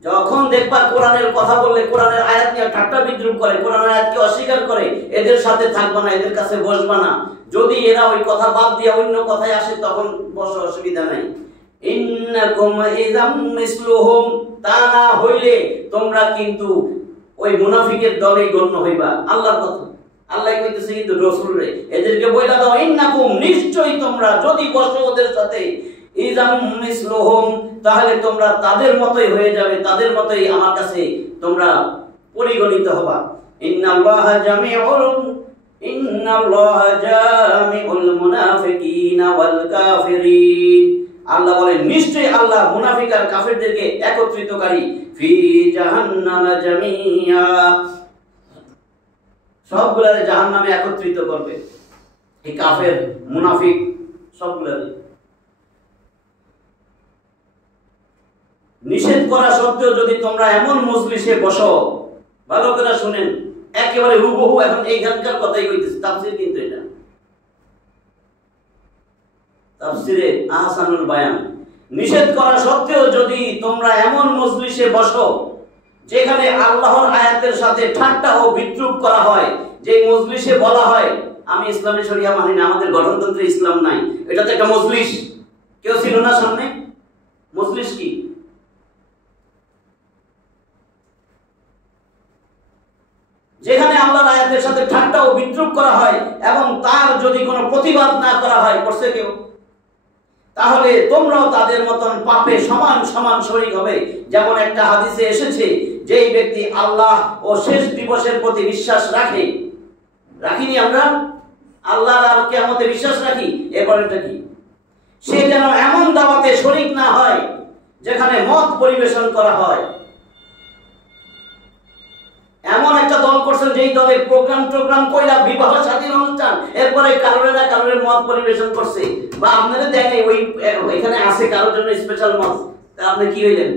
যখন দেখবা কোরআনের কথা বললে, কোরআনের আয়াত নিয়ে ঠাট্টা বিদ্রুপ করে, কোরআনের আয়াতকে অস্বীকার করে, এদের সাথে থাকবা না, এদের কাছে বসবা না। যদি এরা ওই কথা বাদ দিয়ে অন্য কথায় আসে তখন বসো, অসুবিধা নাই। ইন্নাকুম ইযাম মিসলুহুম, তা না হইলে তোমরা কিন্তু ওই মুনাফিকের দলেই গণ্য হইবা। আল্লাহর কথা, আল্লাহ কইতেছে কিন্তু রাসূল রে, এদেরকে বইলা দাও, ইন্নাকুম, নিশ্চয়ই তোমরা যদি বসো ওদের সাথে, ইযাম মিসলুহুম, তাহলে তোমরা তাদের মতোই হয়ে যাবে, তাদের মতোই আমার কাছে তোমরা পরিগণিত হবা। ইন্নাল্লাহা জামিউল মুনাফিকিনা ওয়াল কাফিরিন, আল্লাহ বলেন নিশ্চয়ই আল্লাহ মুনাফিক আর কাফিরদেরকে একত্রিতকারী, ফি জাহান্নামা জামিয়া, সবগুলারে জাহান্নামে একত্রিত করবে। এই কাফের মুনাফিক সবগুলারে নিষেধ করা সত্ত্বেও যদি তোমরা এমন মজলিসে বসো, ভালো করে শুনেন, একেবারে হুবহু এখন এইখানকার কথাই কইতেছে, তাফসীর কিন্তু এটা তাফসীরে আহসানুল বায়ান, নিষেধ করা সত্ত্বেও যদি তোমরা এমন মজলিসে বসো যেখানে আল্লাহর আয়াতের সাথে ঠাট্টা ও বিদ্রুপ করা হয়, যে মজলিসে বলা হয় আমি ইসলামী শরিয়া মানি না, আমাদের গঠনতন্ত্রে ইসলাম নাই, এটা তো একটা মজলিস। কেউ ছিল না সামনে? মজলিস কি? যেখানে আল্লাহর আয়াতের সাথে ঠাট্টা ও বিদ্রুপ করা হয় এবং তার যদি কোনো প্রতিবাদ না করা হয়, করছে কেউ, তাহলে তোমরাও তাদের মতন পাপে সমান সমান শরীক হবে। যেমন একটা হাদিসে এসেছে, যেই ব্যক্তি আল্লাহ ও শেষ দিবসের প্রতি বিশ্বাস রাখে, রাখিনি আমরা? আল্লাহ আর কিয়ামতে বিশ্বাস রাখি, এরপরেরটা কি? সে যেন এমন দাওয়াতে শরীক না হয় যেখানে মদ পরিবেশন করা হয়। এমন একটা দল করছেন যেই দলে প্রোগ্রাম কইরা বিবাহ শাদীর অনুষ্ঠান, এরপরে কারোর মদ পরিবেশন করছে, বা আপনারা দেখেন ওই এখানে আছে কারোর জন্য স্পেশাল মদ, তা আপনি কি হইলেন?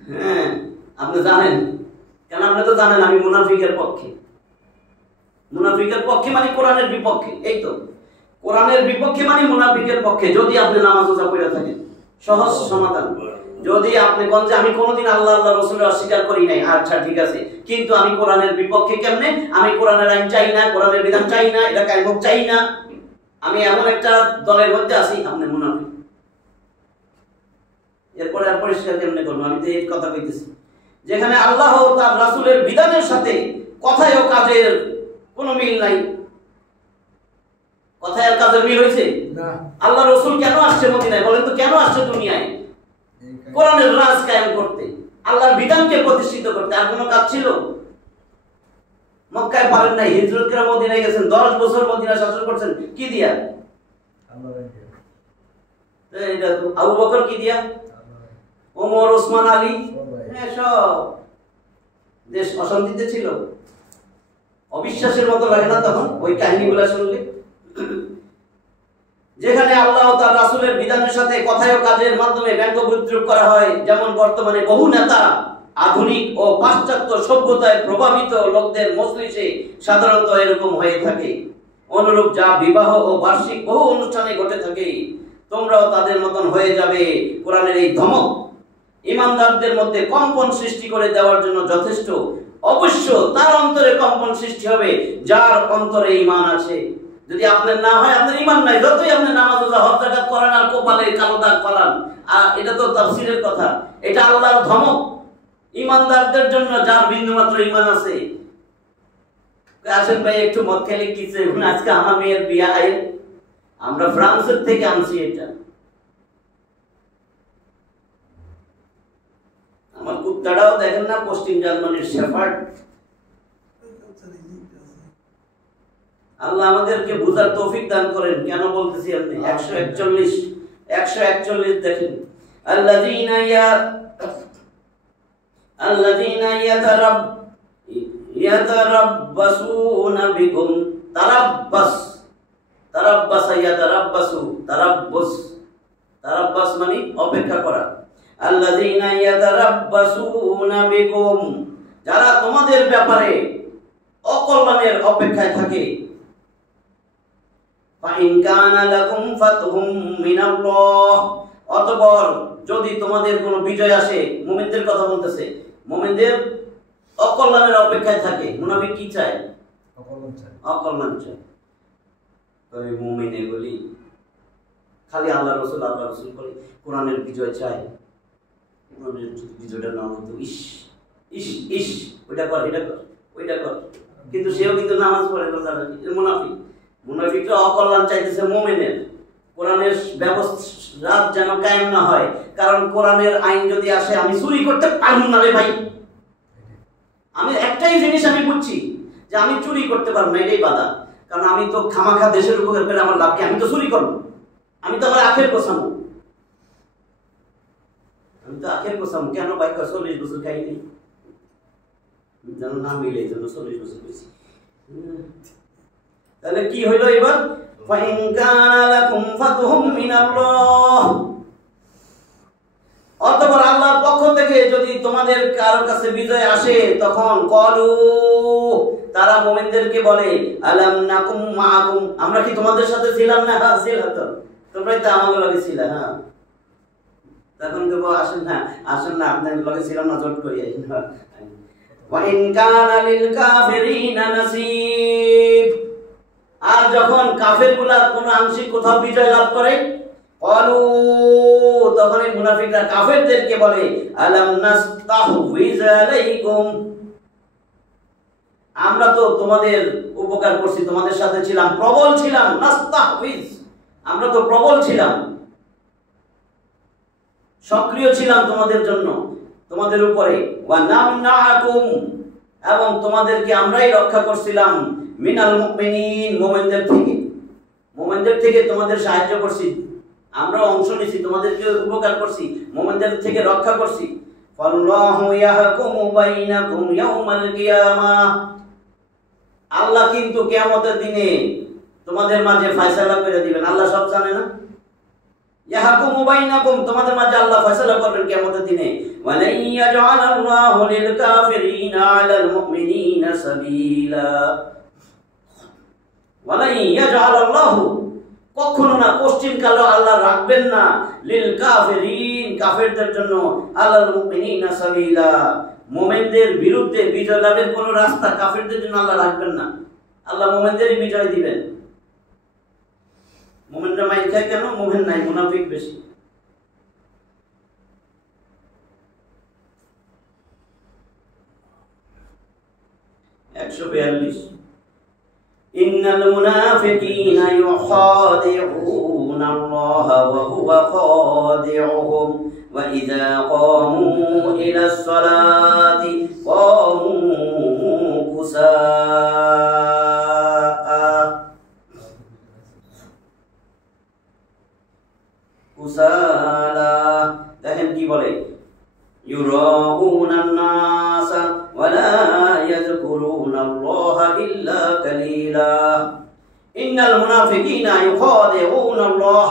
হ্যাঁ, আপনি জানেন কেন? আপনি তো জানেন আমি মুনাফিকের পক্ষে। মুনাফিকের পক্ষে মানে কোরআনের বিপক্ষে। এই তো, কোরআনের বিপক্ষে মানে মুনাফিকের পক্ষে। যদি আপনি নামাজ রোজা পড়ে থাকেন, সহজ সমাধান। যদি আপনি কোন যে আমি কোনোদিন আল্লাহ আল্লাহ রাসূলের অস্বীকার করি নাই, আচ্ছা ঠিক আছে, কিন্তু আমি কোরআনের বিপক্ষে কেমনে? আমি কোরআনের আইন চাই না, কোরআনের বিধান চাই না, এটা কায়েম হোক চাই না, আমি এমন একটা দলের মধ্যে আছি, আপনি মুনাফিক। এরপরে আর পরিষ্কার কেমনে করবো? আমি তো এই কথা কইতেছি, যেখানে আল্লাহ ও তার রাসূলের বিধানের সাথে কথায় ও কাজের কোনো মিল নাই। কথায় আর কাজের মিল হয়েছে না। আল্লাহ রাসূল কেন আসছে মদিনায়? বলেন তো, কেন আসছে দুনিয়ায়? কোরআনের রাজ কায়েম করতে, আল্লাহর বিধানকে প্রতিষ্ঠিত করতে। আর কোনো কাজ ছিল? মক্কায় পারেন নাই, হিজরত করে মদিনায় গেছেন, 10 বছর মদিনা শাসন করছেন, কি দিয়া? এটা আবু বকর কি দিয়া? ওমর, ওসমান, আলী, সব দেশ অশান্তিতে ছিল। অবিশ্বাসের মতো লাগে না তখন ওই কাহিনীগুলো শুনলে? যেখানে আল্লাহ ও তার রাসূলের বিধানের সাথে কথায় ও কাজের মাধ্যমে ব্যঙ্গ বিদ্রুপ করা হয়, যেমন বর্তমানে বহু নেতা আধুনিক ও পাশ্চাত্য সভ্যতায় প্রভাবিত লোকদের মজলিসে সাধারণত এরকম হয়ে থাকে। অনুরূপ যা বিবাহ ও বার্ষিক বহু অনুষ্ঠানে ঘটে থাকে, তোমরাও তাদের মতন হয়ে যাবে। কোরআনের এই ধমক ঈমানদারদের মধ্যে কম্পন সৃষ্টি করে দেওয়ার জন্য যথেষ্ট। অবশ্য তার অন্তরে কম্পন সৃষ্টি হবে যার অন্তরে ঈমান আছে। যদি আপনার না হয়, আপনার ঈমান নাই, যতই আপনি নামাজ রোজা হজ যাকাত করেন আর কপালে কালো দাগ ফালান, আর এটা তো তাফসীরের কথা, এটা আল্লাহর ধমক ঈমানদারদের জন্য যার বিন্দুমাত্র ঈমান আছে। আসেন ভাই একটু মদ খেলে কিছে, আজকে আমার মেয়ের বিয়ে আইন, আমরা ফ্রান্সের থেকে আনছি এটা। আমার কুত্তাটাও দেখেন না, পশ্চিম জার্মানির শেফার্ড। আল্লাহ আমাদেরকে বুঝার তৌফিক দান করেন। কেন বলতেছি আপনি 141 দেখেন, আল্লাযীনা ইয়াতারাব্বাসুনা বিকুম, তারাব্বাস মানে অপেক্ষা করা। আল্লাযীনা ইয়াতারাব্বাসুনা বিকুম, যারা তোমাদের ব্যাপারে অকল্যাণের অপেক্ষায় থাকে। ফাইন কানা লাকুম ফাতহুম মিনাল্লাহ, অতঃপর যদি তোমাদের কোনো বিজয় আসে, মুমিনদের কথা বলতেছে, মুমিনদের অকল্যাণের অপেক্ষায় থাকে। মুনাফিক কি চায়? অকল্যাণ চায়। তবে মুমিন এগুলি খালি আল্লাহ রাসূল বলে কোরআনের বিজয় চায়। কোরআনের বিজয়টা না হতো, ইস ইস ইস, ওইটা কর, এটা কর, ওইটা কর, কিন্তু সেও কিন্তু নামাজ পড়ে, রোজা রাখে। মুনাফিক, মুনাফিকরা অকল্যাণ চাইতেছে মুমিনের। কোরআনের ব্যবস্থা যেন কায়েম না হয়, কারণ কোরআনের আইন যদি আসে, আমি চুরি করতে পারবো না রে ভাই। আমি একটাই জিনিস আমি বুঝছি, যে আমি চুরি করতে পারবো না, এটাই বাধা। কারণ আমি তো খামাখা দেশের উপকার করে আমার লাভ কি? আমি তো চুরি করবো, আমি তো আবার আখের গোছাবো, আমি তো আখের গোছাবো। কেন ভাই? 40 বছর খাইনি, যেন না মিলে, যেন 40 বছর করেছি। তাহলে কি হইল এবার? ফাইন কানা লাকুম ফাতহুম মিনাল্লাহ, অতঃপর আল্লাহর পক্ষ থেকে যদি তোমাদের কারোর কাছে বিজয় আসে, তখন কলু, তারা মুমিনদেরকে বলে, আলাম নাকুম মাআকুম, আমরা কি তোমাদের সাথে ছিলাম না? হ্যাঁ ছিলাম তো, তোমরাই তো আমাদের লগে ছিলে। হ্যাঁ, তখন কেবল আসেন না আপনার লগে ছিলাম না, জোট করি ওয়া ইন কানা লিল কাফিরিনা নাসিব। আর যখন কাফেরগুলা কোন আংশিক কোথাও বিজয় লাভ করে, ক্বালু, তখন এই মুনাফিকরা কাফেরদেরকে বলে আলাম নাস্তাহউইজ আলাইকুম, আমরা তো তোমাদের উপকার করছি, তোমাদের সাথে ছিলাম, প্রবল ছিলাম। নাস্তাহউইজ, আমরা তো প্রবল ছিলাম, সক্রিয় ছিলাম তোমাদের জন্য, তোমাদের উপরে। ওয়া নামনাকুম, এবং তোমাদেরকে আমরাই রক্ষা করছিলাম, মিনাল মুমিনিন, মুমিনদের থেকে তোমাদের সাহায্য করছি, আমরা অংশ নিছি, তোমাদেরকে উপকার করছি, মুমিনদের থেকে রক্ষা করছি। ফাল্লাহু ইয়াহকুমু বাইনাকুম ইয়াউমাল কিয়ামাহ, আল্লাহ কিন্তু কিয়ামতের দিনে তোমাদের মাঝে ফয়সালা করে দিবেন। আল্লাহ সব জানে না? ইয়াহকুমু বাইনাকুম, তোমাদের মাঝে আল্লাহ ফয়সালা করবেন কিয়ামতের দিনে। ওয়ালা ইয়াজআলাল্লাহু লিল কাফিরিনা আলাল মুমিনিনা সাবিলা, ওয়ালা ইয়াজআলাল্লাহু, কখনো না, পশ্চিম কালো আল্লাহ রাখবেন না, লিল কাফিরিন, কাফেরদের জন্য, আলাল মুমিনিনা সাবিলা, মুমিনদের বিরুদ্ধে বিজয় লাভের কোন রাস্তা কাফেরদের জন্য আল্লাহ রাখবেন না। আল্লাহ মুমিনদেরই বিজয় দিবেন। মুমিনরা মাইর খায় কেন? মুমিন নাই, মুনাফিক বেশি। ইন্নাল মুনাফিকিনা ইউখাদিউনা আল্লাহ ওয়া হুয়া খাদিউহুম ওয়া ইযা ক্বামু ইলাস সালাতি ক্বামু কুসালা। দেখেন কি বলে, ইউরাউনান নাসা ওয়া লা ইয়াযকুরুনাল্লাহা ইল্লা কালিলা। ইন্নাল মুনাফিকিনা ইউখাদিউনাল্লাহ,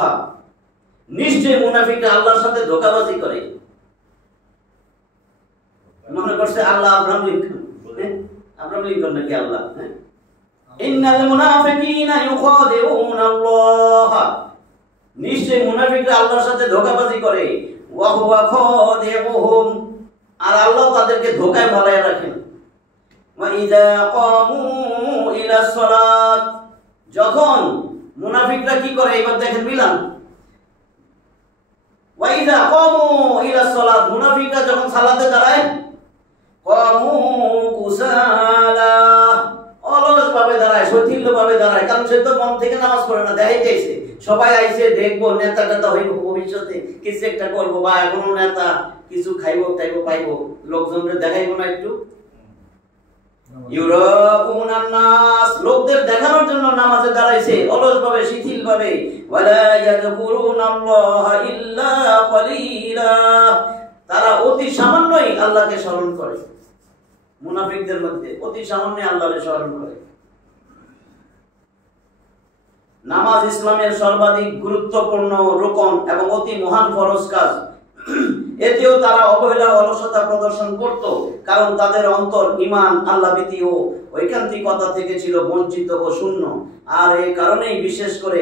নিশ্চয় মুনাফিকরা আল্লাহর সাথে ধোঁকাবাজি করে। মনে করছে আল্লাহ আব্রাহাম লিঙ্কন নাকি আল্লাহ? ইন্নাল মুনাফিকিনা ইউখাদিউনাল্লাহ, নিশ্চয় মুনাফিকরা আল্লাহর সাথে ধোঁকাবাজি করে। ওয়া হুয়া খাদিউহুম, আর আল্লাহ তাদেরকে ধোঁকায় ফলায় রাখেন। ওয়া ইযা ক্বামু ইলাস সালাত, যখন মুনাফিকরা কি করে, এবার দেখেন মিলান। ওয়া ইযা ক্বামু ইলাস সালাত, মুনাফিকরা যখন সালাতে দাঁড়ায়, ক্বামু কুসালা, অলস ভাবে দাঁড়ায়, শৈথিল্য ভাবে দাঁড়ায়, কারণ সে তো মন থেকে নামাজ পড়ে না, দেখাই যাইছে সবাই আইছে দেখবো, নেতা টেতা হইব, ভবিষ্যতে কিছু একটা করবো, বা এখনো নেতা কিছু খাইবো টাইবো পাইবো, লোকজনকে দেখাইবো না একটু। ইউরাউনান নাস, লোকদের দেখানোর জন্য নামাজে দাঁড়াইছে, অলস ভাবে, শিথিল ভাবে। ওয়ালা ইয়াযকুরুনাল্লাহা ইল্লা কালিলা, তারা অতি সামান্যই আল্লাহকে স্মরণ করে। মুনাফিকদের মধ্যে অতি সামান্য আল্লাহকে স্মরণ করে। নামাজ ইসলামের সর্বাধিক গুরুত্বপূর্ণ রুকন এবং অতি মহান ফরজ কাজ। এতেও তারা অবহেলা, অলসতা প্রদর্শন করত, কারণ তাদের অন্তর ঈমান, আল্লাহ ভীতি ও ঐকান্তিকতা থেকে ছিল বঞ্চিত ও শূন্য। আর এই কারণেই বিশেষ করে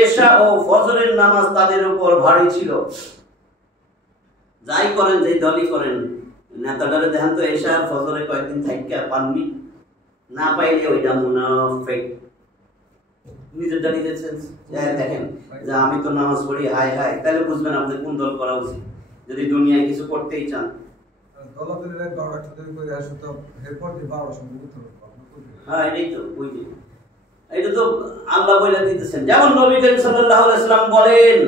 এশা ও ফজরের নামাজ তাদের উপর ভারী ছিল। যাই করেন, যেই দলই করেন, নেতাটারে দেখেন তো এশা আর ফজরে কয়েকদিন থাইকা পাননি, না পাইলে ওইটা মুনাফিক। নিজেরটা নিজে দেখেন যে আমি তো নামাজ পড়ি, হায় হায়, তাহলে বুঝবেন আপনি কোন দল করা উচিত যদি দুনিয়ায় কিছু করতেই চান। হ্যাঁ, এটাই তো, ওই যে এটা তো আল্লাহ বলে দিতেছেন। যেমন নবী করিম সাল্লাল্লাহু আলাইহি ওয়াসাল্লাম বলেন,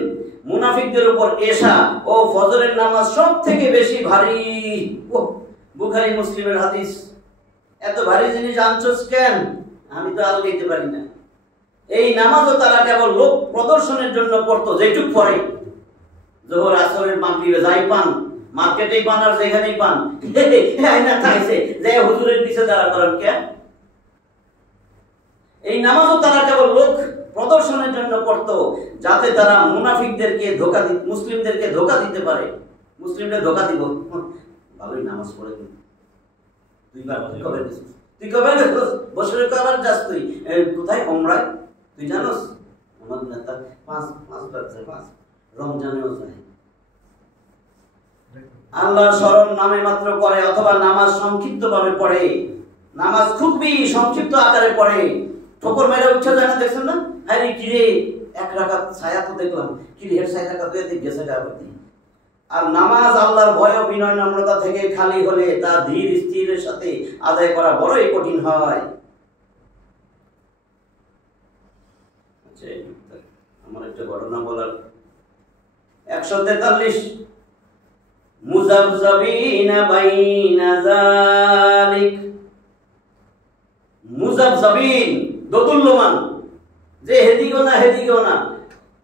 মুনাফিকদের উপর এশা ও ফজরের নামাজ সব থেকে বেশি ভারী। বুখারী মুসলিমের হাদিস। এত ভারী জিনিস আনছস কেন? আমি তো আর দিতে পারি না। এই নামাজও তারা কেবল লোক প্রদর্শনের জন্য পড়তো, যেটুক পড়ে, জোহর আসরের মাগরিবে যাই পান, মার্কেটেই পান আর যেখানেই পান, না খাইছে যে হুজুরের পিছে দাঁড়া করেন কেন? এই নামাজও তারা কেবল লোক প্রদর্শনের জন্য পড়তো, যাতে তারা মুনাফিকদেরকে ধোঁকা মুসলিমদেরকে ধোঁকা দিতে পারে। মুসলিমদের ধোঁকা দিব, ভালোই নামাজ পড়ে, তুই কবে বছরে কবার যাস, তুই কোথায় ওমরায়, তুই জানোস আমার নেতা পাঁচ রমজানেও যায়, আল্লাহর স্মরণ নামে মাত্র করে অথবা নামাজ সংক্ষিপ্ত ভাবে পড়ে, নামাজ খুবই সংক্ষিপ্ত আকারে পড়ে, ঠোকর মেরে উঠে যায় না, দেখছেন না? আরে কিরে এক রাকাত ছায়া তো দেখলাম, কিরে এর ছায়া টাকা তুই গেছে গাবতি। আর নামাজ আল্লাহর ভয় বিনয় নম্রতা থেকে খালি হলে তা ধীর স্থিরের সাথে আদায় করা বড়ই কঠিন হয়। আচ্ছা, আমার একটা ঘটনা বলার। 143 মুযাবযাবিনা বাইনা যালিক। মুযাবযাবিন দোদুল্যমান, যে হেদিকেও না হেদিকেও না।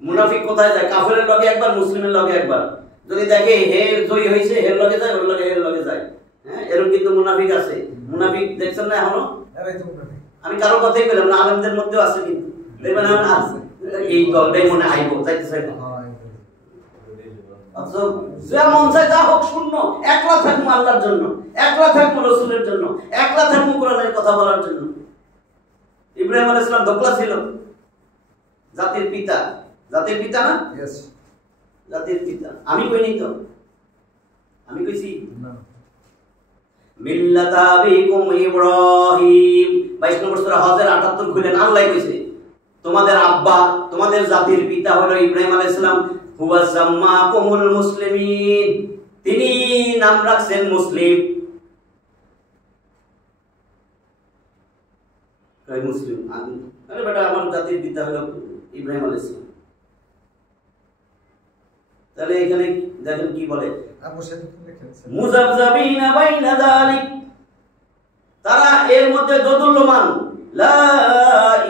মুনাফিক কোথায় যায়? কাফেরের লগে একবার, মুসলিমের লগে একবার। যদি দেখে হে জয়ী হইছে, হের লগে যায়, ওর লগে হের লগে যায়। হ্যাঁ, এরকম কিন্তু মুনাফিক আছে। মুনাফিক দেখছেন না এখনো? আমি কারো কথাই বললাম না, আলেমদের মধ্যেও আছে কিন্তু দেখবেন এই দলটাই মনে আইব চাইতে চাই না। যেমন চাই যা হোক শূন্য, একলা থাকবো আল্লাহর জন্য, একলা থাকবো রসুলের জন্য, একলা থাকবো কোরআনের কথা বলার জন্য। ইব্রাহিম আলাইহিস সালাম দোকলা ছিল, জাতির পিতা। জাতির পিতা না? জাতির পিতা। আমি কইনি তো, আমি কইছি মিল্লাতা আবিকুম ইব্রাহিম। 22 নম্বর সূরা হজের 78 খুলেন, আল্লাহ কইছে তোমাদের আব্বা, তোমাদের জাতির পিতা হলো ইব্রাহিম আলাইহিস সালাম। হুয়া সাম্মাকুমুল মুসলিমিন, তিনি নাম রাখছেন মুসলিম। কই মুসলিম? আরে বেটা, আমার জাতির পিতা হলো ইব্রাহিম আলাইহিস সালাম। তাহলে এখানে দেখেন কি বলে, মুযাবযাবিনা বাইনা যালিক, তারা এর মধ্যে দোদুল্যমান। লা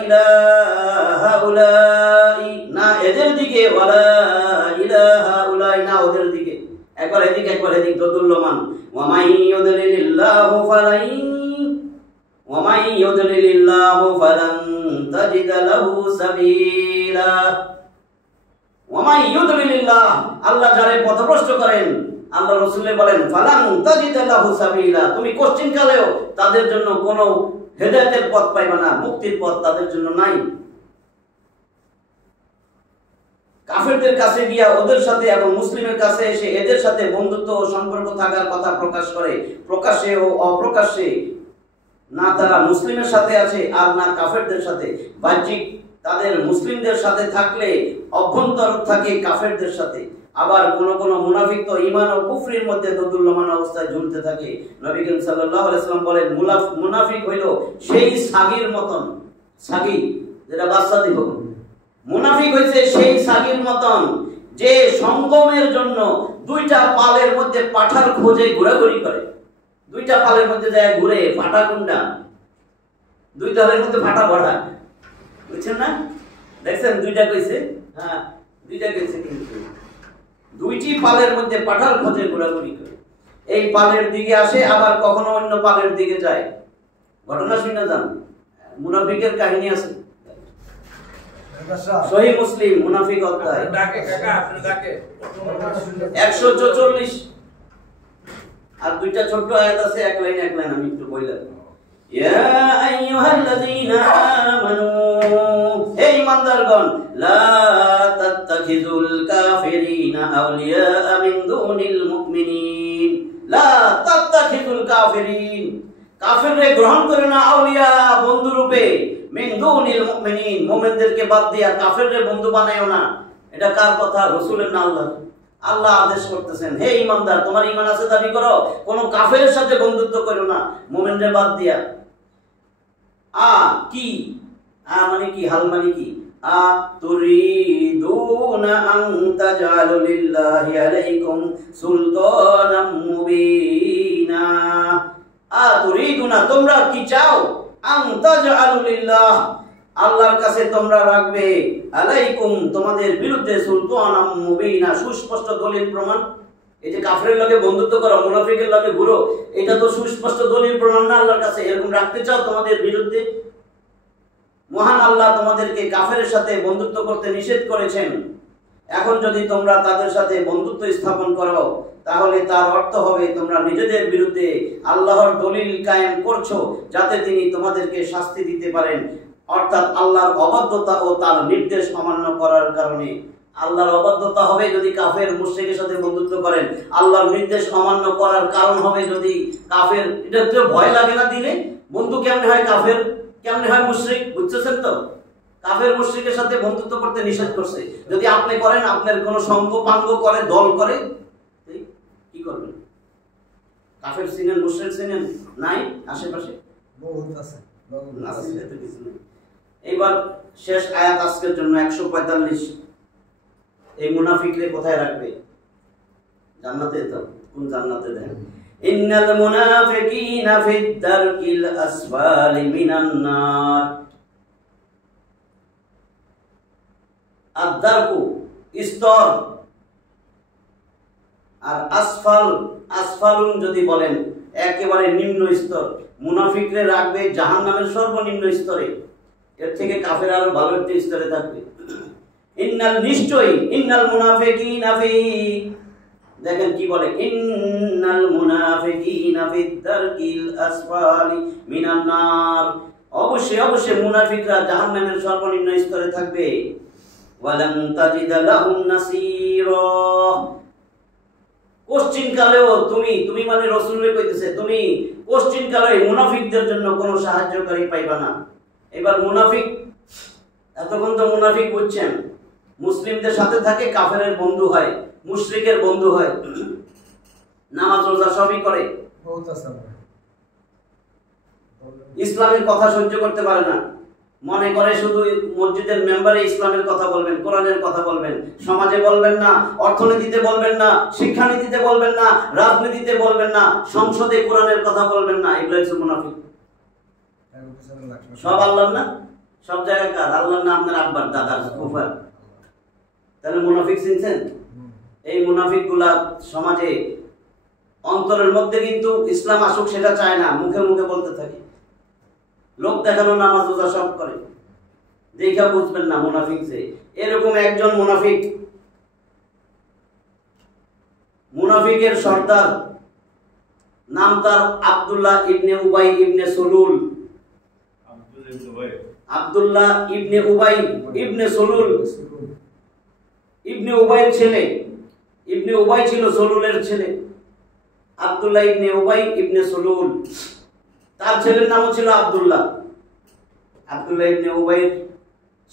ইলাহা উলাই, না এদের দিকে, ওয়ালা ইলাহা উলাই, না ওদের দিকে। একবার এদিকে একবার এদিক, দোদুল্যমান। ওয়া মাই ইউদলিলিল্লাহু ফালান তাজিদা লাহু সাবিলা। ওয়া মাই ইউদলিলিল্লাহ, আল্লাহ যারে পথভ্রষ্ট করেন, আল্লাহ রাসূলে বলেন ফালান তাজিদা লাহু সাবিলা, তুমি কোশ্চিন কালেও তাদের জন্য কোনো হেদায়েতের পথ পাইবা না, মুক্তির পথ তাদের জন্য নাই। কাফেরদের কাছে গিয়া ওদের সাথে এবং মুসলিমের কাছে এসে এদের সাথে বন্ধুত্ব ও সম্পর্ক থাকার কথা প্রকাশ করে, প্রকাশ্যে ও অপ্রকাশ্যে। না তারা মুসলিমের সাথে আছে আর না কাফেরদের সাথে। বাহ্যিক তাদের মুসলিমদের সাথে থাকলে অভ্যন্তর থাকে কাফেরদের সাথে। আবার কোন কোন মুনাফিক তো ঈমান ও কুফরির মধ্যে দোদুল্যমান অবস্থায় ঝুলতে থাকে। নবী করিম সাল্লাল্লাহু আলাইহি ওয়াসাল্লাম বলেন, মুনাফিক হইল সেই ছাগির মতন, ছাগি যেটা বাচ্চা দিব, মুনাফিক হইছে সেই ছাগির মতন যে সঙ্গমের জন্য দুইটা পালের মধ্যে পাঠার খোঁজে ঘোরাঘুরি করে। দুইটা পালের মধ্যে যায় ঘুরে, ফাটা কোনটা? দুই দলের মধ্যে ফাটা ভরা, বুঝছেন না? দেখছেন দুইটা কইছে, হ্যাঁ দুইটা কইছে, কিন্তু দুইটি পালের মধ্যে পাঠার খোঁজে ঘোরাঘুরি করে। এই পালের দিকে আসে, আবার কখনো অন্য পালের দিকে যায়। ঘটনা শুনে যান, মুনাফিকের কাহিনী আছে সহিহ মুসলিম, মুনাফিক অধ্যায় 144। আর দুইটা ছোট আয়াত আছে, এক লাইন আমি একটু বললাম। ইয়া আইয়ুহাল্লাযীনা আমানু, হে ঈমানদারগণ, লা তাত্তাখিযুল কাফিরিনা আউলিয়া মিন দুনিল মুমিনিন। লা তাত্তাখিযুল কাফিরিন, কাফিররে গ্রহণ করে না আউলিয়া, বন্ধু রূপে। মিন দুনিল মুমিনিন, মুমিনদেরকে বাদ দিয়া কাফিররে বন্ধু বানায়ও না। এটা কার কথা? রাসূলের না আল্লাহর? আল্লাহ আদেশ করতেছেন, হে ঈমানদার, তোমার ঈমান আছে দাবি করো, কোন কাফেরের সাথে বন্ধুত্ব করো না, মুমিনরে বাদ দিয়া। কি মানে কি? হাল মানে কি? তুরিদুনা আন তাজআলু লিল্লাহি আলাইকুম সুলতানাম মুবিনা। তুরিদুনা, তোমরা কি চাও? আন তাজআলু লিল্লাহ, আল্লাহর কাছে তোমরা রাখবে, আলাইকুম, তোমাদের বিরুদ্ধে, সুলতানাম মুবিনা, সুস্পষ্ট দলিল প্রমাণ। এই যে কাফেরের লগে বন্ধুত্ব করো, মুনাফিকের লগে ঘুরো, এটা তো সুস্পষ্ট দলিল প্রমাণ না আল্লাহর কাছে? এরকম রাখতে চাও তোমাদের বিরুদ্ধে? মহান আল্লাহ তোমাদেরকে কাফেরের সাথে বন্ধুত্ব করতে নিষেধ করেছেন। এখন যদি তোমরা তাদের সাথে বন্ধুত্ব স্থাপন করো, তাহলে তার অর্থ হবে তোমরা নিজেদের বিরুদ্ধে আল্লাহর দলিল কায়েম করছো, যাতে তিনি তোমাদেরকে শাস্তি দিতে পারেন, অর্থাৎ আল্লাহর অবাধ্যতা ও তার নির্দেশ অমান্য করার কারণে। আল্লাহর অবাধ্যতা হবে যদি কাফের মুশরিকের সাথে বন্ধুত্ব করেন, আল্লাহর নির্দেশ অমান্য করার কারণ হবে যদি কাফের, এটা তো ভয় লাগে না দিলে? বন্ধু কেমনে হয় কাফের, কেমনে হয় মুশরিক, বুঝতেছেন তো? কাফের মুশরিকের সাথে বন্ধুত্ব করতে নিষেধ করছে। যদি আপনি করেন, আপনার কোন সঙ্গ পাঙ্গ করে, দল করে, কি করবেন? কাফের চিনেন, মুশরিক চিনেন? নাই আশেপাশে? বহুত আছে। এইবার শেষ আয়াত আজকের জন্য 145। এই মুনাফিকরে কোথায় রাখবে? জান্নাতে। তো কোন জান্নাতে দেন? ইন্নাল মুনাফিকিনা ফিদ দারকিল আসফালি মিনান নার। আদ-দারকু স্তর, আর আসফাল, আসফালুন যদি বলেন একেবারে নিম্ন স্তর। মুনাফিকরে রাখবে জাহান্নামের সর্বনিম্ন স্তরে, এর থেকে কাফের আরো ভালো একটা স্তরে থাকবে। ইন্নাল, নিশ্চয়ই, ইন্নাল মুনাফিকিনা ফি, দেখেন কি বলে, ইন্নাল মুনাফিকিনা ফিদ দারকিল আসফালি মিনান নার। অবশ্যই অবশ্যই মুনাফিকরা জাহান্নামের সর্বনিম্ন স্তরে থাকবে। ওয়ালাম তাজিদ লাহুম নাসীরা। কোশ্চিন কালেও তুমি মানে রাসূলুল্লাহ কইতেছে, তুমি কোশ্চিন কালে মুনাফিকদের জন্য কোনো সাহায্যকারী পাইবা না। এবার মুনাফিক, এতক্ষণ তো মুনাফিক বুঝছেন, মুসলিমদের সাথে থাকে, কাফেরের বন্ধু হয়, মুশরিকের বন্ধু হয়, নামাজ রোজা সবই করে, ইসলামের কথা সহ্য করতে পারে না, মনে করে শুধু মসজিদের মেম্বারে ইসলামের কথা বলবেন, কোরআনের কথা বলবেন, সমাজে বলবেন না, অর্থনীতিতে বলবেন না, শিক্ষানীতিতে বলবেন না, রাজনীতিতে বলবেন না, সংসদে কোরআনের কথা বলবেন না। এগুলো হচ্ছে মুনাফিক। সব আল্লাহর না, সব জায়গায় কার? আল্লাহর না আপনার আব্বার, দাদার, ফুফার। তাহলে মুনাফিক চিনছেন? এই মুনাফিক গুলা সমাজে অন্তরের মধ্যে কিন্তু ইসলাম আসুক সেটা চায় না, মুখে মুখে বলতে থাকে, লোক দেখানো, নামাজ রোজা সব করে, দেখা বুঝবেন না মুনাফিক যে। এরকম একজন মুনাফিক, মুনাফিকের সর্দার, নাম তার আব্দুল্লাহ ইবনে উবাই ইবনে সলুল। আব্দুল্লাহ ইবনে উবাই ইবনে সলুল, ইবনে উবাইয়ের ছেলে। ইবনে উবাই ছিল সলুলের ছেলে। আব্দুল্লাহ ইবনে উবাই ইবনে সলুল, তার ছেলের নামও ছিল আব্দুল্লাহ। আব্দুল্লাহ ইবনে উবাইয়ের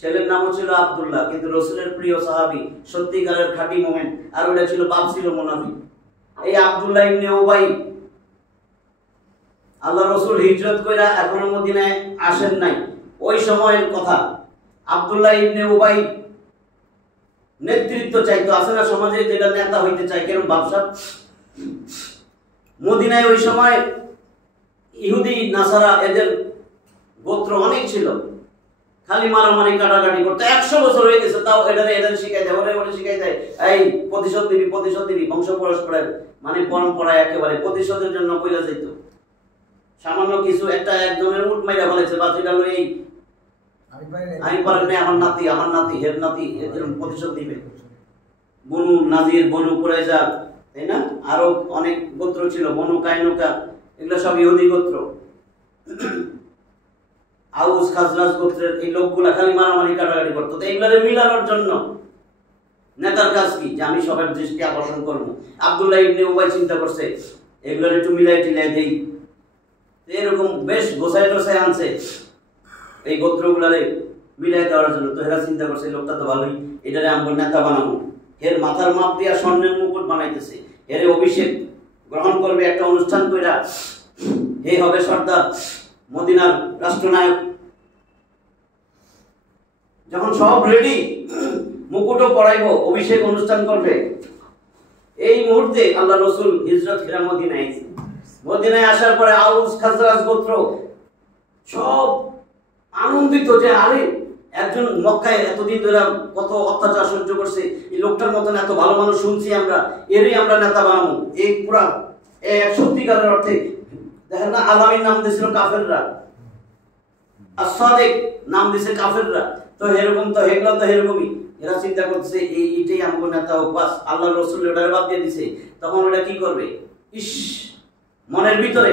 ছেলের নামও ছিল আব্দুল্লাহ, কিন্তু রাসূলের প্রিয় সাহাবী, সত্যিকারের খাঁটি মোমেন, আর ওটা ছিল বাপ ছিল মুনাফিক। এই আব্দুল্লাহ ইবনে উবাই, আল্লাহ রাসূল হিজরত কইরা এখনো মদিনায় আসেন নাই, ওই সময়ের কথা। আব্দুল্লাহ ইবনে উবাই নেতৃত্ব চাইতো, আছে না সমাজে যেটা নেতা হইতে চায়, কেরম ব্যবসা। মদিনায় ওই সময় ইহুদি নাসারা, এদের গোত্র অনেক ছিল, খালি মারামারি কাটাকাটি করতো। 100 বছর হয়ে গেছে, তাও এদের শিখাই দেয়, ওরে শিখাই দেয়, এই প্রতিশোধ দিবি, বংশ পরস্পরের মানে পরম্পরায় একেবারে প্রতিশোধের জন্য কইরা যাইত। সামান্য কিছু একটা একজনের উট মাইরা বলেছে, বা তুই গেল এই আমি পারেন না, আমার নাতি হের নাতি, এরকম প্রতিশোধ দিবে। বনু নাজির, বনু কুরাইজা, তাই না, আরো অনেক গোত্র ছিল, বনু কাইনুকা, এগুলো সব ইহুদি গোত্র। আউস খাজরাজ গোত্রের এই লোকগুলা খালি মারামারি কাটাকাটি করতো। তো এগুলোরে মিলানোর জন্য নেতার কাজ কি, যে আমি সবার দৃষ্টি আকর্ষণ করবো। আব্দুল্লাহ ইবনে উবাই চিন্তা করছে এগুলোর একটু মিলাই টিলাই দেই, এরকম বেশ গোছায় আনছে এই গোত্রগুলারে মিলাই দেওয়ার জন্য। তো এরা চিন্তা করছে লোকটা তো ভালোই, এটারে আমরা নেতা বানাবো। এর মাথার মাপ দিয়া স্বর্ণের মুকুট বানাইতেছে, এর অভিষেক গ্রহণ করবে একটা অনুষ্ঠান কইরা, হে হবে সর্দার, মদিনার রাষ্ট্রনায়ক। যখন সব রেডি, মুকুটও পড়াইবো, অভিষেক অনুষ্ঠান করবে, এই মুহূর্তে আল্লাহ রাসূল হিজরত করে মদিনায়। মদিনায় আসার পরে আউস খাজরাজ গোত্র সব আনন্দিত যে আরে একজন মক্কায় এতদিন ধরে কত অত্যাচার সহ্য করছে, এই লোকটার মতন এত ভালো মানুষ শুনছি আমরা, এরই আমরা নেতা বানাবো। এই পুরা এক সত্যিকারের অর্থে দেখেন না, আলামিন নাম দিয়েছিল কাফেররা, আস-সাদিক নাম দিয়েছে কাফেররা। তো এরকম তো হেগলা তো এরকমই, এরা চিন্তা করতেছে এইটাই আমাকে নেতা হোক, বাস আল্লাহ রাসূল ওটারে বাদ দিয়ে দিছে। তখন ওটা কি করবে, ইস মনের ভিতরে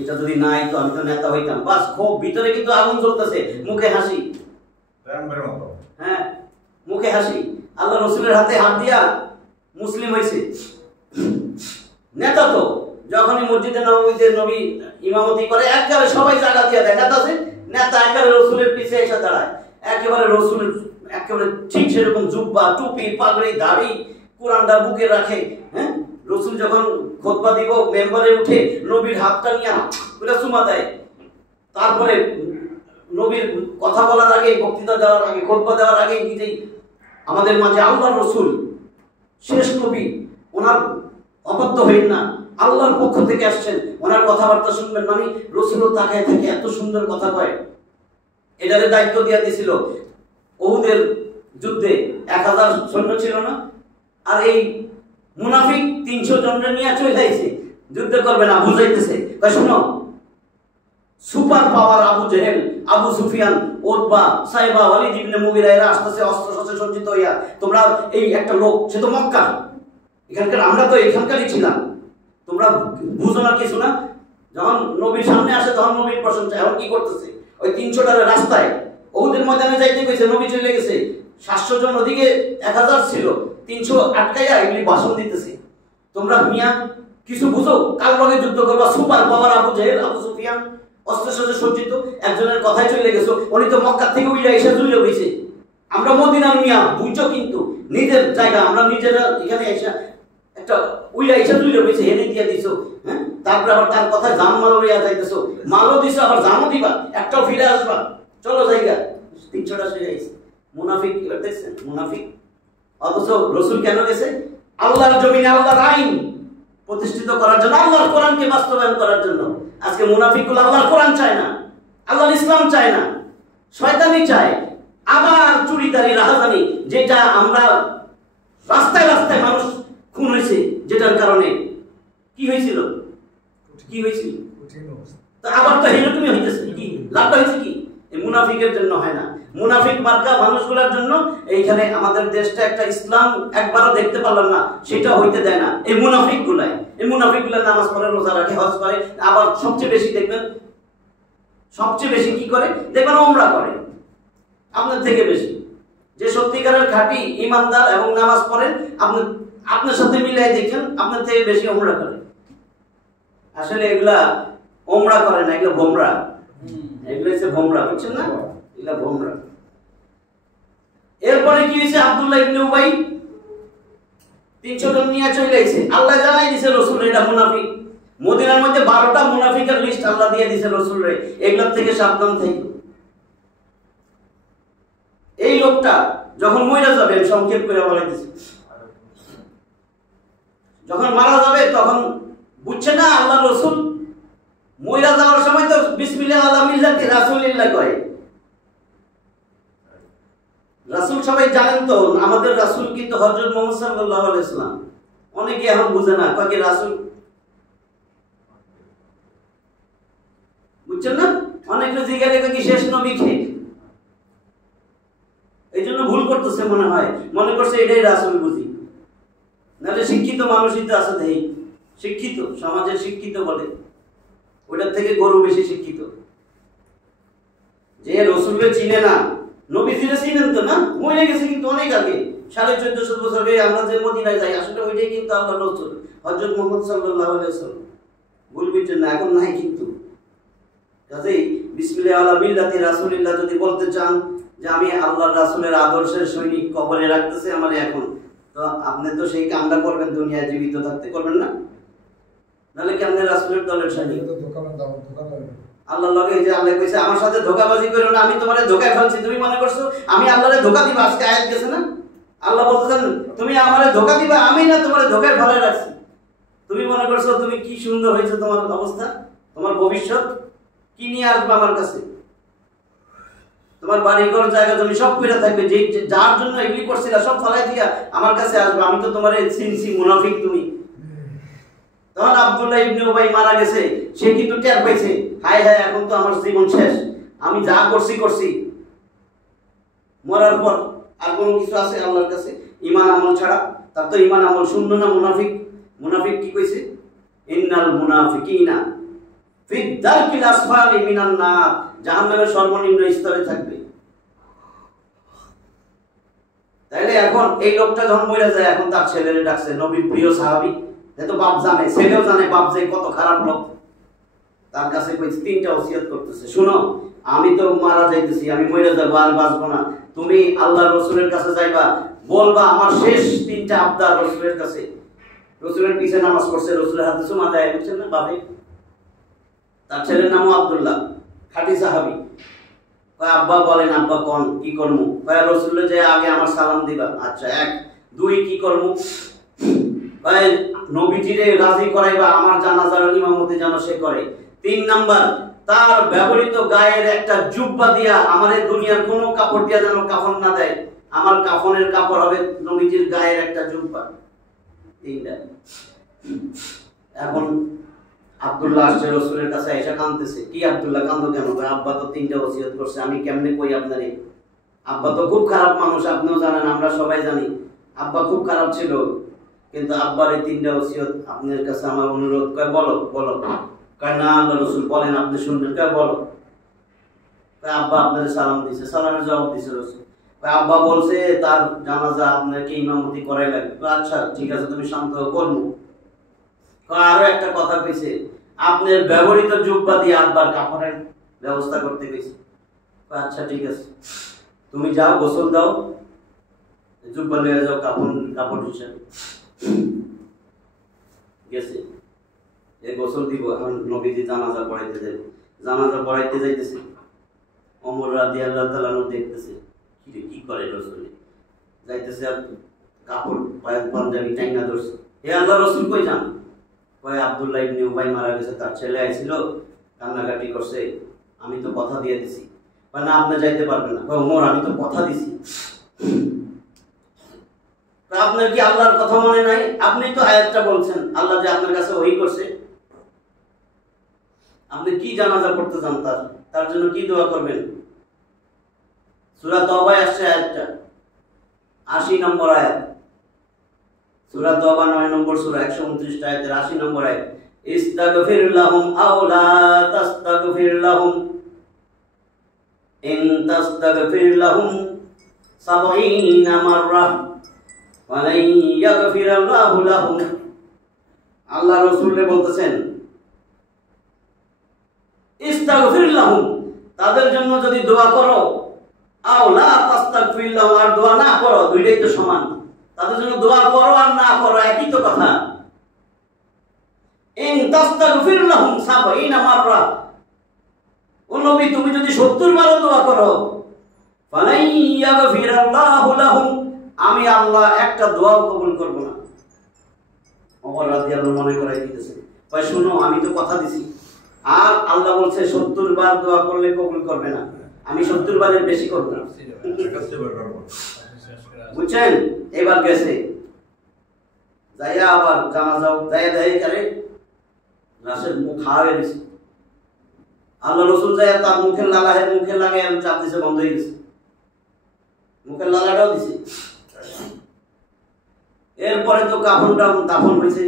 এটা যদি নাই তো আমি তো নেতা হইতাম, বাস খুব ভিতরে কিন্তু আগুন জ্বলতেছে, মুখে হাসি, হ্যাঁ মুখে হাসি। আল্লাহ রসুলের হাতে হাত দিয়া মুসলিম হয়েছে। নেতা তো যখনই মসজিদে নববীতে নবী ইমামতি করে একেবারে সবাই জায়গা দিয়ে দেয়। নেতা আছে, নেতা একেবারে রসুলের পিছে এসে দাঁড়ায়, একেবারে রসুলের একেবারে ঠিক সেরকম জুব্বা, টুপি, পাগড়ি, দাড়ি, কোরআনটা বুকে রাখে। হ্যাঁ, রসুল যখন খুতবা দিব মেম্বারে উঠে নবীর হাতটা নিয়ে ওটা চুমা দেয়। তারপরে নবীর কথা বলার আগে, বক্তৃতা দেওয়ার আগে, খুতবা দেওয়ার আগে নিজেই আমাদের মাঝে আল্লাহ রসুল শেষ নবী, ওনার অবাধ্য হইন না, আল্লাহর পক্ষ থেকে আসছেন, ওনার কথাবার্তা শুনবেন। মানে রসুলও তাকায় থাকে, এত সুন্দর কথা কয়। এটারে দায়িত্ব দিয়ে দিয়েছিল উহুদের যুদ্ধে 1000 সৈন্য ছিল না, আর এই মুনাফিক 300 জনকে নিয়ে চলে যাইছে, যুদ্ধ করবে না, বুঝাইতেছে শোনো, super power Abu Jahl, Abu Sufyan, Utba, Shaiba, Walid ইবনে মুগিরা এরা আসতেছে অস্ত্র শস্ত্রে সজ্জিত হইয়া। তোমরা এই একটা লোক, সে তো মক্কা, এখানকার, আমরা তো এখানকারই ছিলাম, তোমরা বুঝো না কিছু না। যখন নবীর সামনে আসে তখন নবীর প্রশংসা। এখন কি করতেছে, ওই 300টার রাস্তায় ওদের ময়দানে যাইতে গেছে, নবী চলে গেছে, 700 জন, ওদিকে 1000 ছিল, 300 আটকাইয়া এগুলি ভাষণ দিতেছে। তোমরা মিয়া কিছু বুঝো, কার লগে যুদ্ধ করবা? Super power Abu Jahl, Abu Sufian, অস্ত্র শস্ত্রে সজ্জিত, একজনের কথায় চলে গেছো, উনি তো মক্কা থেকে উইলা এসে জুলে হয়েছে। আমরা মদিনার মিয়া, বুঝছো, কিন্তু নিজের জায়গা আমরা নিজেরা এখানে এসে একটা উইলা এসে জুলে হয়েছে, হেনে দিয়ে দিছো। হ্যাঁ, তারপরে আবার তার কথায় জান মালও লইয়া যাইতেছো, মালও দিছো, আবার জানও দিবা, একটাও ফিরে আসবা, চলো জায়গা। 300টা সেরে গেছে। মুনাফিক, এবার দেখছেন মুনাফিক। অথচ রসুল কেন গেছে? আল্লাহর জমিনে আল্লাহর আইন প্রতিষ্ঠিত করার জন্য, আল্লাহর কোরআনকে বাস্তবায়ন করার জন্য। আজকে মুনাফিকগুলো আল্লাহর কোরআন চায় না, আল্লাহর ইসলাম চায় না, শয়তানি চায়। আবার চুরিদারি, রাহাজানি, যেটা আমরা রাস্তায় রাস্তায় মানুষ খুন হয়েছে, যেটার কারণে কি হয়েছিল, কি হয়েছিল, আবার তো এরকমই হইতেছে। কি লাভটা হয়েছে? কি এই মুনাফিকের জন্য হয় না, মুনাফিক মার্কা মানুষগুলোর জন্য। এইখানে আমাদের দেশটা একটা ইসলাম একবারও দেখতে পারলাম না, সেটা হইতে দেয় না এই মুনাফিক গুলাই। এই মুনাফিক গুলা নামাজ পড়ে, রোজা রাখে, হজ করে, আবার সবচেয়ে বেশি দেখবেন, সবচেয়ে বেশি কি করে দেখবেন, ওমরা করে আপনার থেকে বেশি। যে সত্যিকারের খাঁটি ইমানদার এবং নামাজ পড়েন, আপনি আপনার সাথে মিলাই দেখেন, আপনার থেকে বেশি ওমরা করে। আসলে এগুলা ওমরা করে না, এগুলো বোমরা, এগুলো হচ্ছে বোমরা, বুঝছেন না, এগুলা বোমরা। এরপরে কি হয়েছে? আব্দুল্লাহ ইবনে উবাই 300 জন নিয়ে চলে আইছে। আল্লাহ জানাই দিয়েছে রসুল এটা মুনাফিক। মদিনার মধ্যে 12টা মুনাফিকের লিস্ট আল্লাহ দিয়ে দিয়েছে রসুল রে, এগুলোর থেকে সাবধান থেকে। এই লোকটা যখন মরে যাবে, সংক্ষেপ করে বলে দিয়েছে, যখন মারা যাবে তখন বুঝছে না আল্লাহ রসুল মরে যাওয়ার সময় তো বিসমিল্লাহ আলা মিল্লাতি রাসূলিল্লাহ কয়। রাসূল সবাই জানেন তো, আমাদের রাসূল কিন্তু হযরত মুহাম্মদ সাল্লাল্লাহু আলাইহি ওয়াসাল্লাম। অনেকে এখন বুঝে না, কয় কি রাসূল, বুঝছেন না, অনেকে জিজ্ঞাসা করে কি শেষ নবী কে, এই জন্য ভুল করতেছে মনে হয়, মনে করছে এটাই রাসূল বুঝি। নাহলে শিক্ষিত মানুষই তো আছে, দেই শিক্ষিত সমাজের শিক্ষিত বলে, ওটার থেকে গরু বেশি শিক্ষিত। যে রসুলকে চিনে না, নবীজিরে চিনেন তো না, মরে গেছে কিন্তু অনেক আগে, 1450 বছর আগে। আমরা যে মদিনায় যাই, আসলে ওইটাই কিন্তু আল্লাহ রসুল হযরত মুহাম্মদ সাল্লাল্লাহু আলাইহি ওয়াসাল্লাম। ভুল বুঝছেন না, এখন নাই কিন্তু। কাজেই বিসমিল্লাহ আলা মিল্লাতি রাসূলিল্লাহ যদি বলতে চান যে আমি আল্লাহর রাসূলের আদর্শের সৈনিক কবরে রাখতেছি আমার এখন, তো আপনি তো সেই কামটা করবেন দুনিয়ায় জীবিত থাকতে, করবেন না? নাহলে কি আপনি রাসূলের দলের সৈনিক? আল্লাহর লগে এই যে আল্লাহ কইছে আমার সাথে ধোঁকাবাজি করো না, আমি তোমারে ধোঁকায় ফেলছি, তুমি মনে করছো আমি আল্লাহরে ধোঁকা দিব? আজকে আয়াত গেছে না, আল্লাহ বলতেছেন তুমি আমারে ধোঁকা দিবা, আমি না তোমারে ধোঁকায় ফেলে রাখছি। তুমি মনে করছো তুমি কি সুন্দর হয়েছে তোমার অবস্থা, তোমার ভবিষ্যৎ কি নিয়ে আসবে আমার কাছে, তোমার বাড়ি ঘর জায়গা জমি সব পড়ে থাকবে, যে যার জন্য এগুলি করছিলা সব ফলাই দিয়া আমার কাছে আসবে, আমি তো তোমারে চিনছি, মুনাফিক তুমি। তখন আব্দুল্লাহ ইবনে উবাই মারা গেছে, সে কিন্তু টের পাইছে, হায় হায় এখন তো আমার জীবন শেষ, আমি যা করছি। মরার পর আর কোনো কিছু আছে আল্লাহর কাছে ঈমান আমল ছাড়া? তার তো ঈমান আমল শূন্য না। মুনাফিক, মুনাফিক কি কইছে? ইন্নাল মুনাফিকিনা ফি দারকিল আসফালি মিনান নার, জাহান্নামের সর্বনিম্ন স্তরে থাকবে। তাইলে এখন এই লোকটা যখন মরে যায়, এখন তার ছেলেরে ডাকছে, নবীর প্রিয় সাহাবী, তো বাপ জানে, ছেলেও জানে বাপ যে কত খারাপ লোক। তার কাছে কইছে, তিনটা ওসিয়ত করতেছে, শুনো আমি তো মারা যাইতেছি, আমি মরে যাবো, আর বাঁচবো না, তুমি আল্লাহর রাসূলের কাছে যাইবা, বলবা আমার শেষ তিনটা আবদার রাসূলের কাছে। রাসূলের পিছে নামাজ পড়ছে, রাসূলের হাতে চুমা দেয়, বুঝছেন না বাবে। তার ছেলের নামও আব্দুল্লাহ, খাঁটি সাহাবী। কয় আব্বা বলেন, আব্বা কোন কি করমু? কয় রাসূলের যে আগে আমার সালাম দিবা। আচ্ছা, এক। দুই, কি করমু? কয় নবীজিরে রাজি করাইবা আমার জানাজার ইমামতি যেন সে করে। তিন নাম্বার, তার ব্যবহৃত গায়ের একটা জুব্বা দিয়া, আমার এই দুনিয়ার কোনো কাপড় দিয়া যেন কাফন না দেয়, আমার কাফনের কাপড় হবে নবীজির গায়ের একটা জুব্বা। তিনটা। এখন আব্দুল্লাহ আসছে রাসূলের কাছে, এসে কাঁদতেছে। কি আব্দুল্লাহ, কাঁদো কেন? আব্বা তো তিনটা ওসিয়ত করছে, আমি কেমনে কই আপনারে? আব্বা তো খুব খারাপ মানুষ, আপনিও জানেন, আমরা সবাই জানি আব্বা খুব খারাপ ছিল, কিন্তু আব্বার এই তিনটা ওসিয়ত আপনার কাছে আমার অনুরোধ। কয় বলো বলো। কয় না আল্লাহ রাসূল বলেন, আপনি শুনবেন। কয় বলো। কয় আব্বা আপনারে সালাম দিছে, সালামের জবাব দিছে রাসূল। কয় আব্বা বলছে তার জানাজা আপনাকে ইমামতি করাই লাগবে। কয় আচ্ছা ঠিক আছে, তুমি শান্ত হও, করবো। কয় আরো একটা কথা কইছে, আপনার ব্যবহৃত জুব্বা দিয়ে আব্বার কাপড়ের ব্যবস্থা করতে কইছে। কয় আচ্ছা ঠিক আছে, তুমি যাও, গোসল দাও, জুব্বা লয়ে যাও কাপড় হিসাবে। গেছে, এই গোসল দিব, এখন নবীজি জানাজা পড়াইতে যাবে। জানাজা পড়াইতে যাইতেছে, ওমর রাদিয়াল্লাহু তাআলা দেখতেছে, কি করে রাসূল যাইতেছে, আর কাপড় পাঞ্জাবি টাইনা ধরছে। হে আল্লাহর রাসূল কই যান? কয় আব্দুল্লাহ ইবনে উবাই মারা গেছে, তার ছেলে আইছিল, কান্নাকাটি করছে, আমি তো কথা দিয়ে দিছি। কয় না, আপনি যাইতে পারবেন না। কয় ওমর, আমি তো কথা দিছি। আপনার কি আল্লাহর কথা মনে নাই? আপনি তো আয়াতটা বলছেন, আল্লাহ যে আপনার কাছে ওহী করছে, আপনি কি জানাজা পড়তে চান, তার জন্য কি দোয়া করবেন? সূরা তওবায় আসছে আয়াতটা, 80 নম্বর আয়াত। সূরা তওবা 9 নম্বর সূরা, 129 আয়াতের 80 নম্বর আয়াত। ইস্তাগফির লাহুম আও লা তাস্তাগফির লাহুম ইন তাস্তাগফির লাহুম 70 মাররাহ ওয়ালাই ইয়াগফিরাল্লাহু লাহুম। আল্লাহ রাসূলকে বলতেছেন, ইস্তাগফির লাহুম, তাদের জন্য যদি দোয়া করো, আও লা তাস্তাগফির লাহুম, আর দোয়া না করো, দুইটাই তো সমান। তাদের জন্য দোয়া করো আর না করো একই তো কথা। ইন তাস্তাগফির লাহুম 70 মাররা, ও নবী তুমি যদি 70 বার দোয়া করো, ফালাই ইয়াগফিরাল্লাহু লাহুম, আমি আল্লাহ একটা দোয়াও কবুল করব না। ওমর রাদিয়াল্লাহু মনে করাই দিতেছে, ভাই শুনো, আমি তো কথা দিছি, আর আল্লাহ বলছে 70 বার দোয়া করলে কবুল করবে না, আমি 70 বারের বেশি করব না। বুঝছেন? এবার গেছে, যাইয়া আবার জানাজাও যাইয়া দেয় করে লাশের মুখ খাওয়া গেছে। আল্লাহ রাসূল যাইয়া তার মুখে লাগায় চাপ দিছে, বন্ধ হয়ে গেছে, মুখের লাগাটাও দিছে। এরপরে তো দাফন হয়েছে,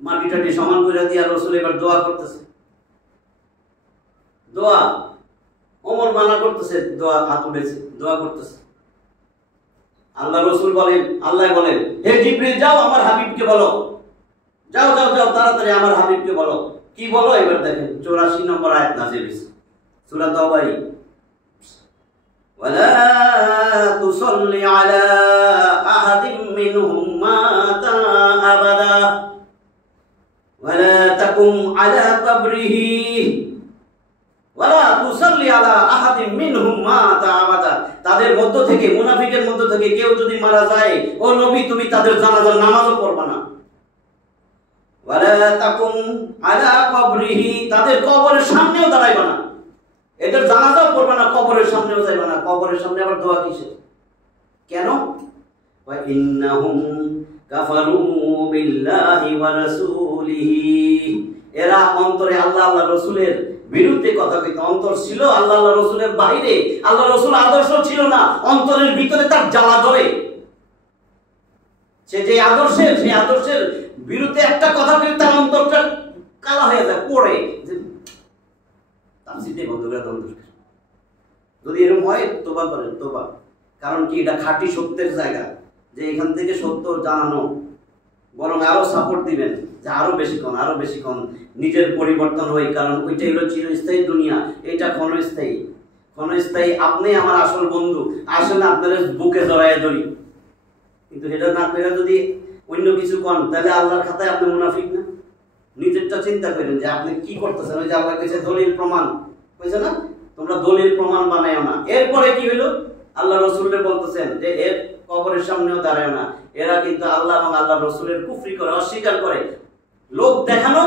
মাটি টাটি সমান করে দিয়ে রাসূল এবার দোয়া করতেছে। দোয়া ওমর মানা করতেছে, দোয়া হাত উঠেছে, দোয়া করতেছে। আল্লাহ রাসূল বলেন, আল্লাহ বলেন, হে জিবরিল যাও আমার হাবিবকে বলো, যাও যাও যাও তাড়াতাড়ি আমার হাবিবকে বলো। কি বলো? এবার দেখেন 84 নম্বর আয়াত নাযিল হয়েছে সূরা তাওবা। ওয়ালা তুসাল্লি আলা আহাদিম মিনহুম মাতা আবাদা ওয়ালা তাকুম আলা কবরিহি ওয়ালা তুসাল্লি আলা আহাদিম মিনহুম মাতা আবাদা, তাদের মধ্য থেকে, মুনাফিকের মধ্য থেকে কেউ যদি মারা যায়, ও নবী তুমি তাদের জানাজার নামাজও পড়বা না। ওয়ালা তাকুম আলা কবরিহি, তাদের কবরের সামনেও দাঁড়াইবা না, এদের জানাজাও পড়বা না, কবরের সামনেও যাইবা না। কবরের সামনে আবার দোয়া কিসের? কেন? ওয়া ইন্নাহুম কাফারু বিল্লাহি ওয়া রাসূলিহি, এরা অন্তরে আল্লাহ আল্লাহ রাসূলের বিরুদ্ধে কথা কইতো। অন্তর ছিল আল্লাহ আল্লাহ রাসূলের বাইরে, আল্লাহ রাসূল আদর্শ ছিল না, অন্তরের ভিতরে তার জ্বালা ধরে। সে যে আদর্শের, সেই আদর্শের বিরুদ্ধে একটা কথা বলে তার অন্তরটা কালা হয়ে যায়, পড়ে। তাফসীরে বন্ধ করে দেন, যদি এরকম হয় তোবা করেন, তোবা। কারণ কি, এটা খাঁটি সত্যের জায়গা, যে এখান থেকে সত্য জানানো, বরং আরো সাপোর্ট দিবেন যে আরো বেশি কোন, আরো বেশি কোন, নিজের পরিবর্তন হই, কারণ ওইটাই হলো চিরস্থায়ী দুনিয়া, এটা ক্ষণস্থায়ী। ক্ষণস্থায়ী আপনি আমার আসল বন্ধু, আসলে আপনাদের বুকে জড়াইয়া ধরি, কিন্তু এটা না করে যদি অন্য কিছু কন, তাহলে আল্লাহর খাতায় আপনি মুনাফিক না? নিজেরটা চিন্তা করেন যে আপনি কি করতেছেন। ওই যে আল্লাহর কাছে দলিল প্রমাণ হয়েছে না, তোমরা দলিল প্রমাণ বানায়ও না। এরপরে কি হলো, আল্লাহ রসুলকে বলতেছেন যে এর কবরের সামনেও দাঁড়ায় না। এরা কিন্তু আল্লাহ এবং আল্লাহ রসুলের কুফরি করে, অস্বীকার করে, লোক দেখানো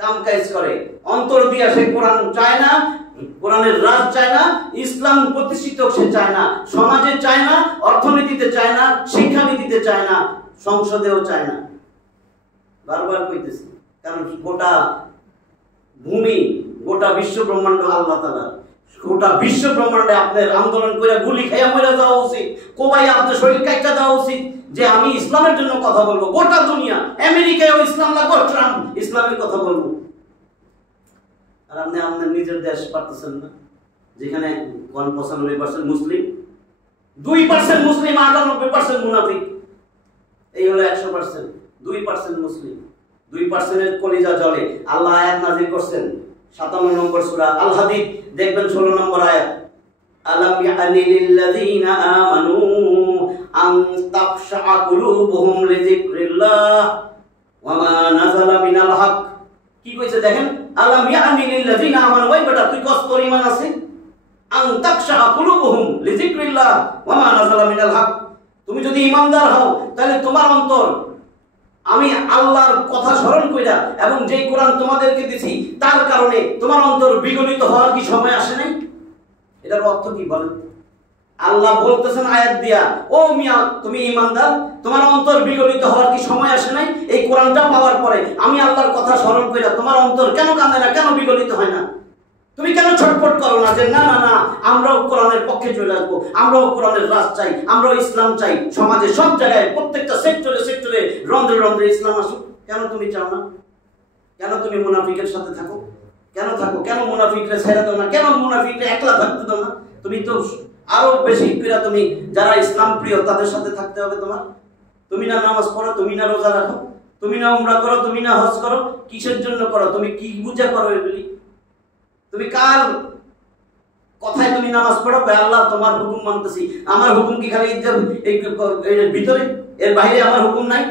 কাম কাজ করে, অন্তর দিয়া সে কোরআন চায় না, কোরআনের রাজ চায় না, ইসলাম প্রতিষ্ঠিত সে চায় না, সমাজে চায় না, অর্থনীতিতে চায় না, শিক্ষানীতিতে চায় না, সংসদেও চায় না। বারবার কইতেছি, কারণ গোটা ভূমি, গোটা বিশ্ব ব্রহ্মাণ্ড আল্লাহ তাআলা। গোটা বিশ্ব ব্রহ্মাণ্ডে আপনার আন্দোলন করে গুলি খাইয়া মরে যাওয়া উচিত, কোবাই আপনার শরীর কাইটা দেওয়া উচিত, যে আমি ইসলামের জন্য কথা বলবো। গোটা দুনিয়া, আমেরিকায়ও ইসলাম লাগো, ট্রাম্প ইসলামের কথা বলবো, আর আপনি আপনার নিজের দেশ পারতেছেন না, যেখানে 95% মুসলিম, 2% মুসলিম, 98% মুনাফিক। এই হলো 100%, 2% মুসলিম, 2% এর কলিজা জ্বলে। আল্লাহ আয়াত নাযিল করছেন 57 নম্বর সূরা আল হাদিদ, দেখবেন 16 নম্বর আয়াত, আলাম ইয়ানি লিল্লাযিনা আমানু আন তাখশা কুলুবুহুম লিযিকরিল্লাহ ওয়া মা নাযালা মিনাল হক। কি কইছে দেখেন, আলাম ইয়ানি লিল্লাযিনা আমানু, ওই বেটা তুই কস তোর ঈমান আছে, আন তাখশা কুলুবুহুম লিযিকরিল্লাহ ওয়া মা নাযালা মিনাল হক। তুমি যদি ঈমানদার হও, তাহলে তোমার অন্তর আমি আল্লাহর কথা স্মরণ কইরা এবং যেই কোরআন তোমাদেরকে দিছি তার কারণে তোমার অন্তর বিগলিত হওয়ার কি সময় আসে নাই? এটার অর্থ কি বলেন? আল্লাহ বলতেছেন আয়াত দিয়া, ও মিয়া তুমি ঈমানদার, তোমার অন্তর বিগলিত হওয়ার কি সময় আসে নাই? এই কোরআনটা পাওয়ার পরে আমি আল্লাহর কথা স্মরণ কইরা তোমার অন্তর কেন কাঁদে না, কেন বিগলিত হয় না? তুমি কেন ছটফট করো না যে না না না আমরাও কোরআনের পক্ষে চলে আসবো, আমরাও কোরআনের রাজ চাই, আমরাও ইসলাম চাই, সমাজে সব জায়গায় প্রত্যেকটা সেক্টরে সেক্টরে রন্ধ্রে রন্ধ্রে ইসলাম আসুক? কেন তুমি চাও না? কেন তুমি মুনাফিকের সাথে থাকো? কেন থাকো? কেন মুনাফিকরা ছেড়ে দাও না? কেন মুনাফিকরা একলা থাকতে দাও না? তুমি তো আরো বেশি করে তুমি যারা ইসলাম প্রিয় তাদের সাথে থাকতে হবে তোমার। তুমি না নামাজ পড়ো, তুমি না রোজা রাখো, তুমি না উমরা করো, তুমি না হজ করো, কিসের জন্য করো? তুমি কি বুঝা করো এগুলি? তুমি কার কথায় তুমি নামাজ পড়ো? আল্লাহ তোমার হুকুম মানতেছি, আমার হুকুম কি খালি এই ভিতরে, এর বাইরে আমার হুকুম নাই?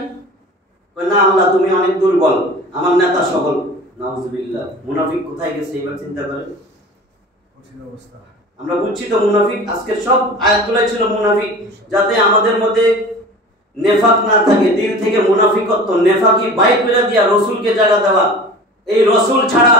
না আল্লাহ তুমি অনেক দুর্বল, আমার নেতা সবল। নাউজুবিল্লাহ, মুনাফিক কোথায় গেছে এবার চিন্তা করেন। কঠিন অবস্থা। আমরা বুঝছি তো মুনাফিক, আজকে সব আয়াতগুলাই ছিল মুনাফিক, যাতে আমাদের মধ্যে নেফাক না থাকে, দিল থেকে মুনাফিকত্ব নেফাকি বাইর করে দিয়া রসুলকে জায়গা দেওয়া। এই রসুল ছাড়া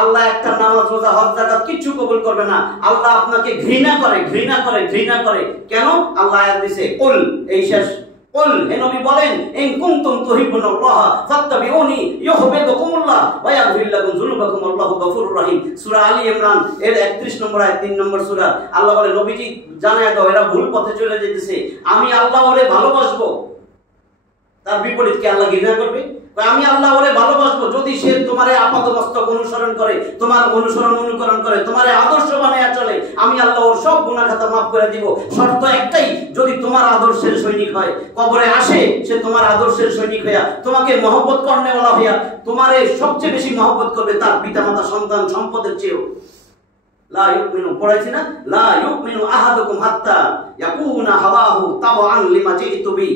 আল্লাহ একটা নামাজ রোজা হজ যাকাত কিচ্ছু কবুল করবে না। আল্লাহ আপনাকে ঘৃণা করে, ঘৃণা করে, ঘৃণা করে। কেন? আল্লাহ আয়াত দিয়েছে, কুল, এই শেষ, কুল হে নবী বলেন, ইন কুনতুম তুহিব্বুনাল্লাহ ফাত্তাবিউনি ইউহিব্বুকুমুল্লাহ ওয়া ইয়াগফির লাকুম যুনুবাকুম আল্লাহু গফুরুর রহিম। সূরা আলী ইমরান এর 31 নম্বর আয়াত, 3 নম্বর সূরা। আল্লাহ বলে নবীজি জানায় দাও এরা ভুল পথে চলে যেতেছে, আমি আল্লাহ ওরে ভালোবাসবো। তার বিপরীত কি আল্লাহ ঘৃণা করবে? আমি আল্লাহ ওরে ভালোবাসবো যদি সে তোমারে আপাতমস্তক অনুসরণ করে, তোমার অনুকরণ করে, তোমারে আদর্শ বানায়া চলে। আমি আল্লাহ ওর সব গুনাহ খাতা মাফ করে দিব, শর্ত একটাই, যদি তোমার আদর্শের সৈনিক হয়, কবরে আসে সে তোমার আদর্শের সৈনিক হইয়া, তোমাকে মহব্বত করনেওয়ালা হইয়া, তোমারে সবচেয়ে বেশি মহব্বত করবে তার পিতামাতা সন্তান সম্পদের চেয়েও। লা ইউমিনু, পড়াইছি না, লা ইউমিনু আহাদুকুম হাত্তা ইয়াকুনা হাওয়াহু তাবআন লিমা জিতু বি।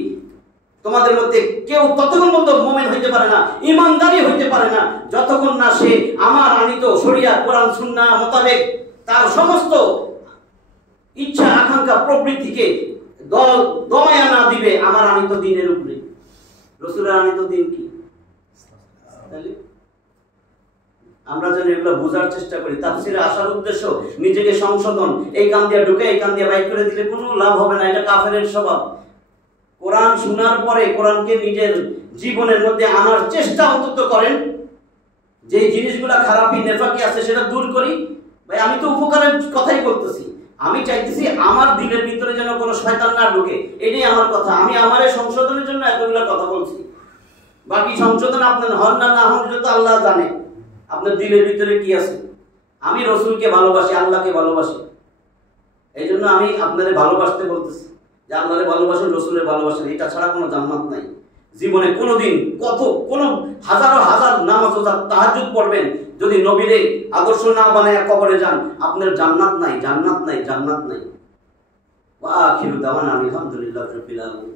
তোমাদের মধ্যে কেউ ততক্ষণ পর্যন্ত মুমিন হইতে পারে না, ঈমানদারি হইতে পারে না, যতক্ষণ না সে আমার আনিত শরিয়াত কোরআন সুন্নাহ মোতাবেক তার সমস্ত ইচ্ছা আকাঙ্ক্ষা প্রবৃত্তিকে দমায়া না দিবে আমার আনিত দ্বীনের উপরে। রাসূলের আনিত দ্বীন কি? আমরা যেন এগুলো বোঝার চেষ্টা করি। তাফসীরে আসার উদ্দেশ্য নিজেকে সংশোধন, এই কান দিয়ে ঢুকে এই কান দিয়ে বাইর করে দিলে কোনো লাভ হবে না, এটা কাফেরের স্বভাব। কোরআন শোনার পরে কোরআনকে নিজের জীবনের মধ্যে আনার চেষ্টা অন্তত করেন, যে জিনিসগুলা খারাপি নেফাকি আছে সেটা দূর করি। ভাই আমি তো উপকারের কথাই বলতেছি, আমি চাইতেছি আমার দিলের ভিতরে যেন কোনো শয়তান না ঢুকে, এটাই আমার কথা। আমি আমারে সংশোধনের জন্য এতগুলো কথা বলছি, বাকি সংশোধন আপনার হন না হন যত আল্লাহ জানে আপনার দিলের ভিতরে কি আছে। আমি রসুলকে ভালোবাসি, আল্লাহকে ভালোবাসি, এই জন্য আমি আপনাদের ভালোবাসতে বলতেছি। যে আল্লাহরে ভালোবাসেন, রসুলের ভালোবাসেন, এটা ছাড়া কোনো জান্নাত নাই। জীবনে কোনোদিন কোনো হাজারো হাজার নামাজ তাহাজ্জুদ পড়বেন, যদি নবীরে আদর্শ না বানায় কবরে যান, আপনার জান্নাত নাই, জান্নাত নাই, জান্নাত নাই। ওয়া আখিরু দাওয়ানা আলহামদুলিল্লাহি রাব্বিল আলামিন।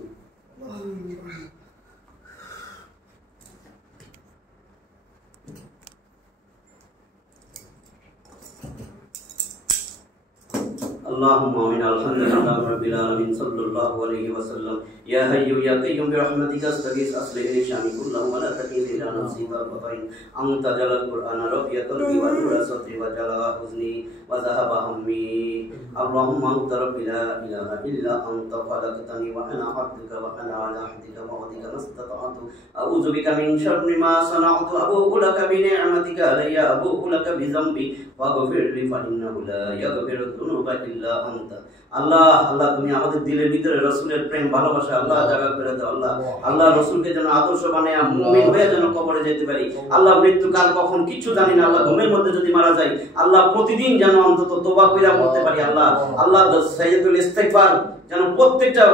اللهم آمين. الحمد لله رب العالمين. صلى الله عليه وسلم. يا حي يا قيوم برحمتك استغيث اصلح لي شأني كله ولا تكلني إلى نفسي طرفة عين. أنت جل القرآن ربي قلبي ونور صدري وجلاء حزني وذهب همي. اللهم أنت ربي لا إله إلا أنت خلقتني وأنا عبدك وأنا على عهدك ووعدك ما استطعت أعوذ بك من شر ما صنعت أبوء لك بنعمتك علي أبوء لك بذنبي فاغفر لي فإنه لا يغفر الذنوب إلا أنت. আল্লাহ আল্লাহ তুমি আমাদের দিলের ভিতরে রাসূলের প্রেম ভালোবাসা আল্লাহ জায়গা করে দাও। আল্লাহ আল্লাহ রাসূলকে যেন আদর্শ বানায়া মুমিন হয়ে যেন কবরে যেতে পারি। আল্লাহ মৃত্যুকাল কখন কিছু জানি না, আল্লাহ ঘুমের মধ্যে যদি মারা যাই, আল্লাহ প্রতিদিন যেন অন্তত তওবা কইরা মরতে পারি। আল্লাহ আল্লাহ সাইয়্যিদুল ইস্তিগফার যেন প্রত্যেকটা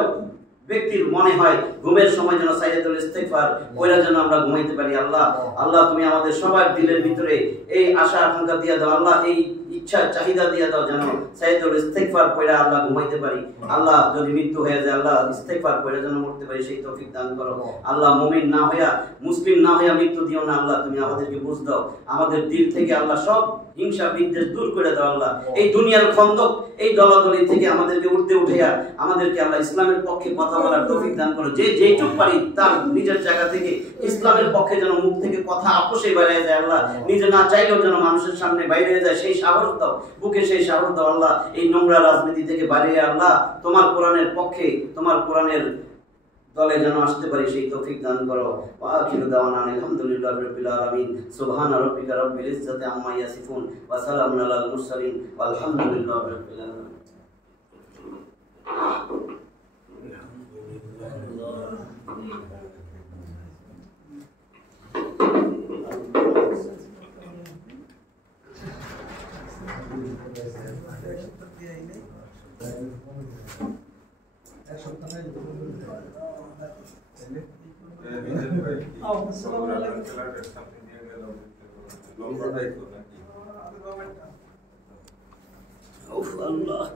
ব্যক্তির মনে হয়, ঘুমের সময় যেন সাইয়্যিদুল ইস্তিগফার কইরা যেন আমরা ঘুমাইতে পারি। আল্লাহ আল্লাহ তুমি আমাদের সবার দিলের ভিতরে এই আশা আকাঙ্ক্ষা দিয়ে দাও। আল্লাহ এই ইচ্ছা চাহিদা দিয়ে দাও যেন সাইয়্যিদুল ইস্তিগফার কইরা আল্লাহ ঘুমাইতে পারি। আল্লাহ যদি মৃত্যু হয়ে যায়, আল্লাহ ইস্তিগফার কইরা যেন মরতে পারি, সেই তৌফিক দান করো। আল্লাহ মুমিন না হইয়া, মুসলিম না হইয়া মৃত্যু দিও না। আল্লাহ তুমি আমাদেরকে বুঝ দাও, আমাদের দিল থেকে আল্লাহ সব হিংসা বিদ্বেষ দূর করে দাও। আল্লাহ এই দুনিয়ার খন্দক, এই দলাদলি থেকে আমাদেরকে উঠাইয়া আমাদেরকে আল্লাহ ইসলামের পক্ষে কথা বলার তৌফিক দান করো। যে যেইটুক পারি তার নিজের জায়গা থেকে ইসলামের পক্ষে যেন মুখ থেকে কথা আপোষে বাইরে যায়। আল্লাহ নিজে না চাইলেও যেন মানুষের সামনে বাইরে হয়ে যায়, সেই সাহস দাও, বুকে সেই সাহস দাও। আল্লাহ এই নোংরা রাজনীতি থেকে বাইরে আল্লাহ তোমার কোরআনের পক্ষে, তোমার কোরআনের দলে যেন আসতে পারি, সেই তৌফিক দান করো। ওয়া আখিরু দাওয়ানা আলহামদুলিল্লাহি রাব্বিল আলামিন। সুবহানা রাব্বিকা রাব্বিল ইজ্জাতি আম্মা ইয়াসিফুন ওয়া সালামুন আলাল মুরসালিন ওয়ালহামদুলিল্লাহি রাব্বিল আলামিন। Allah.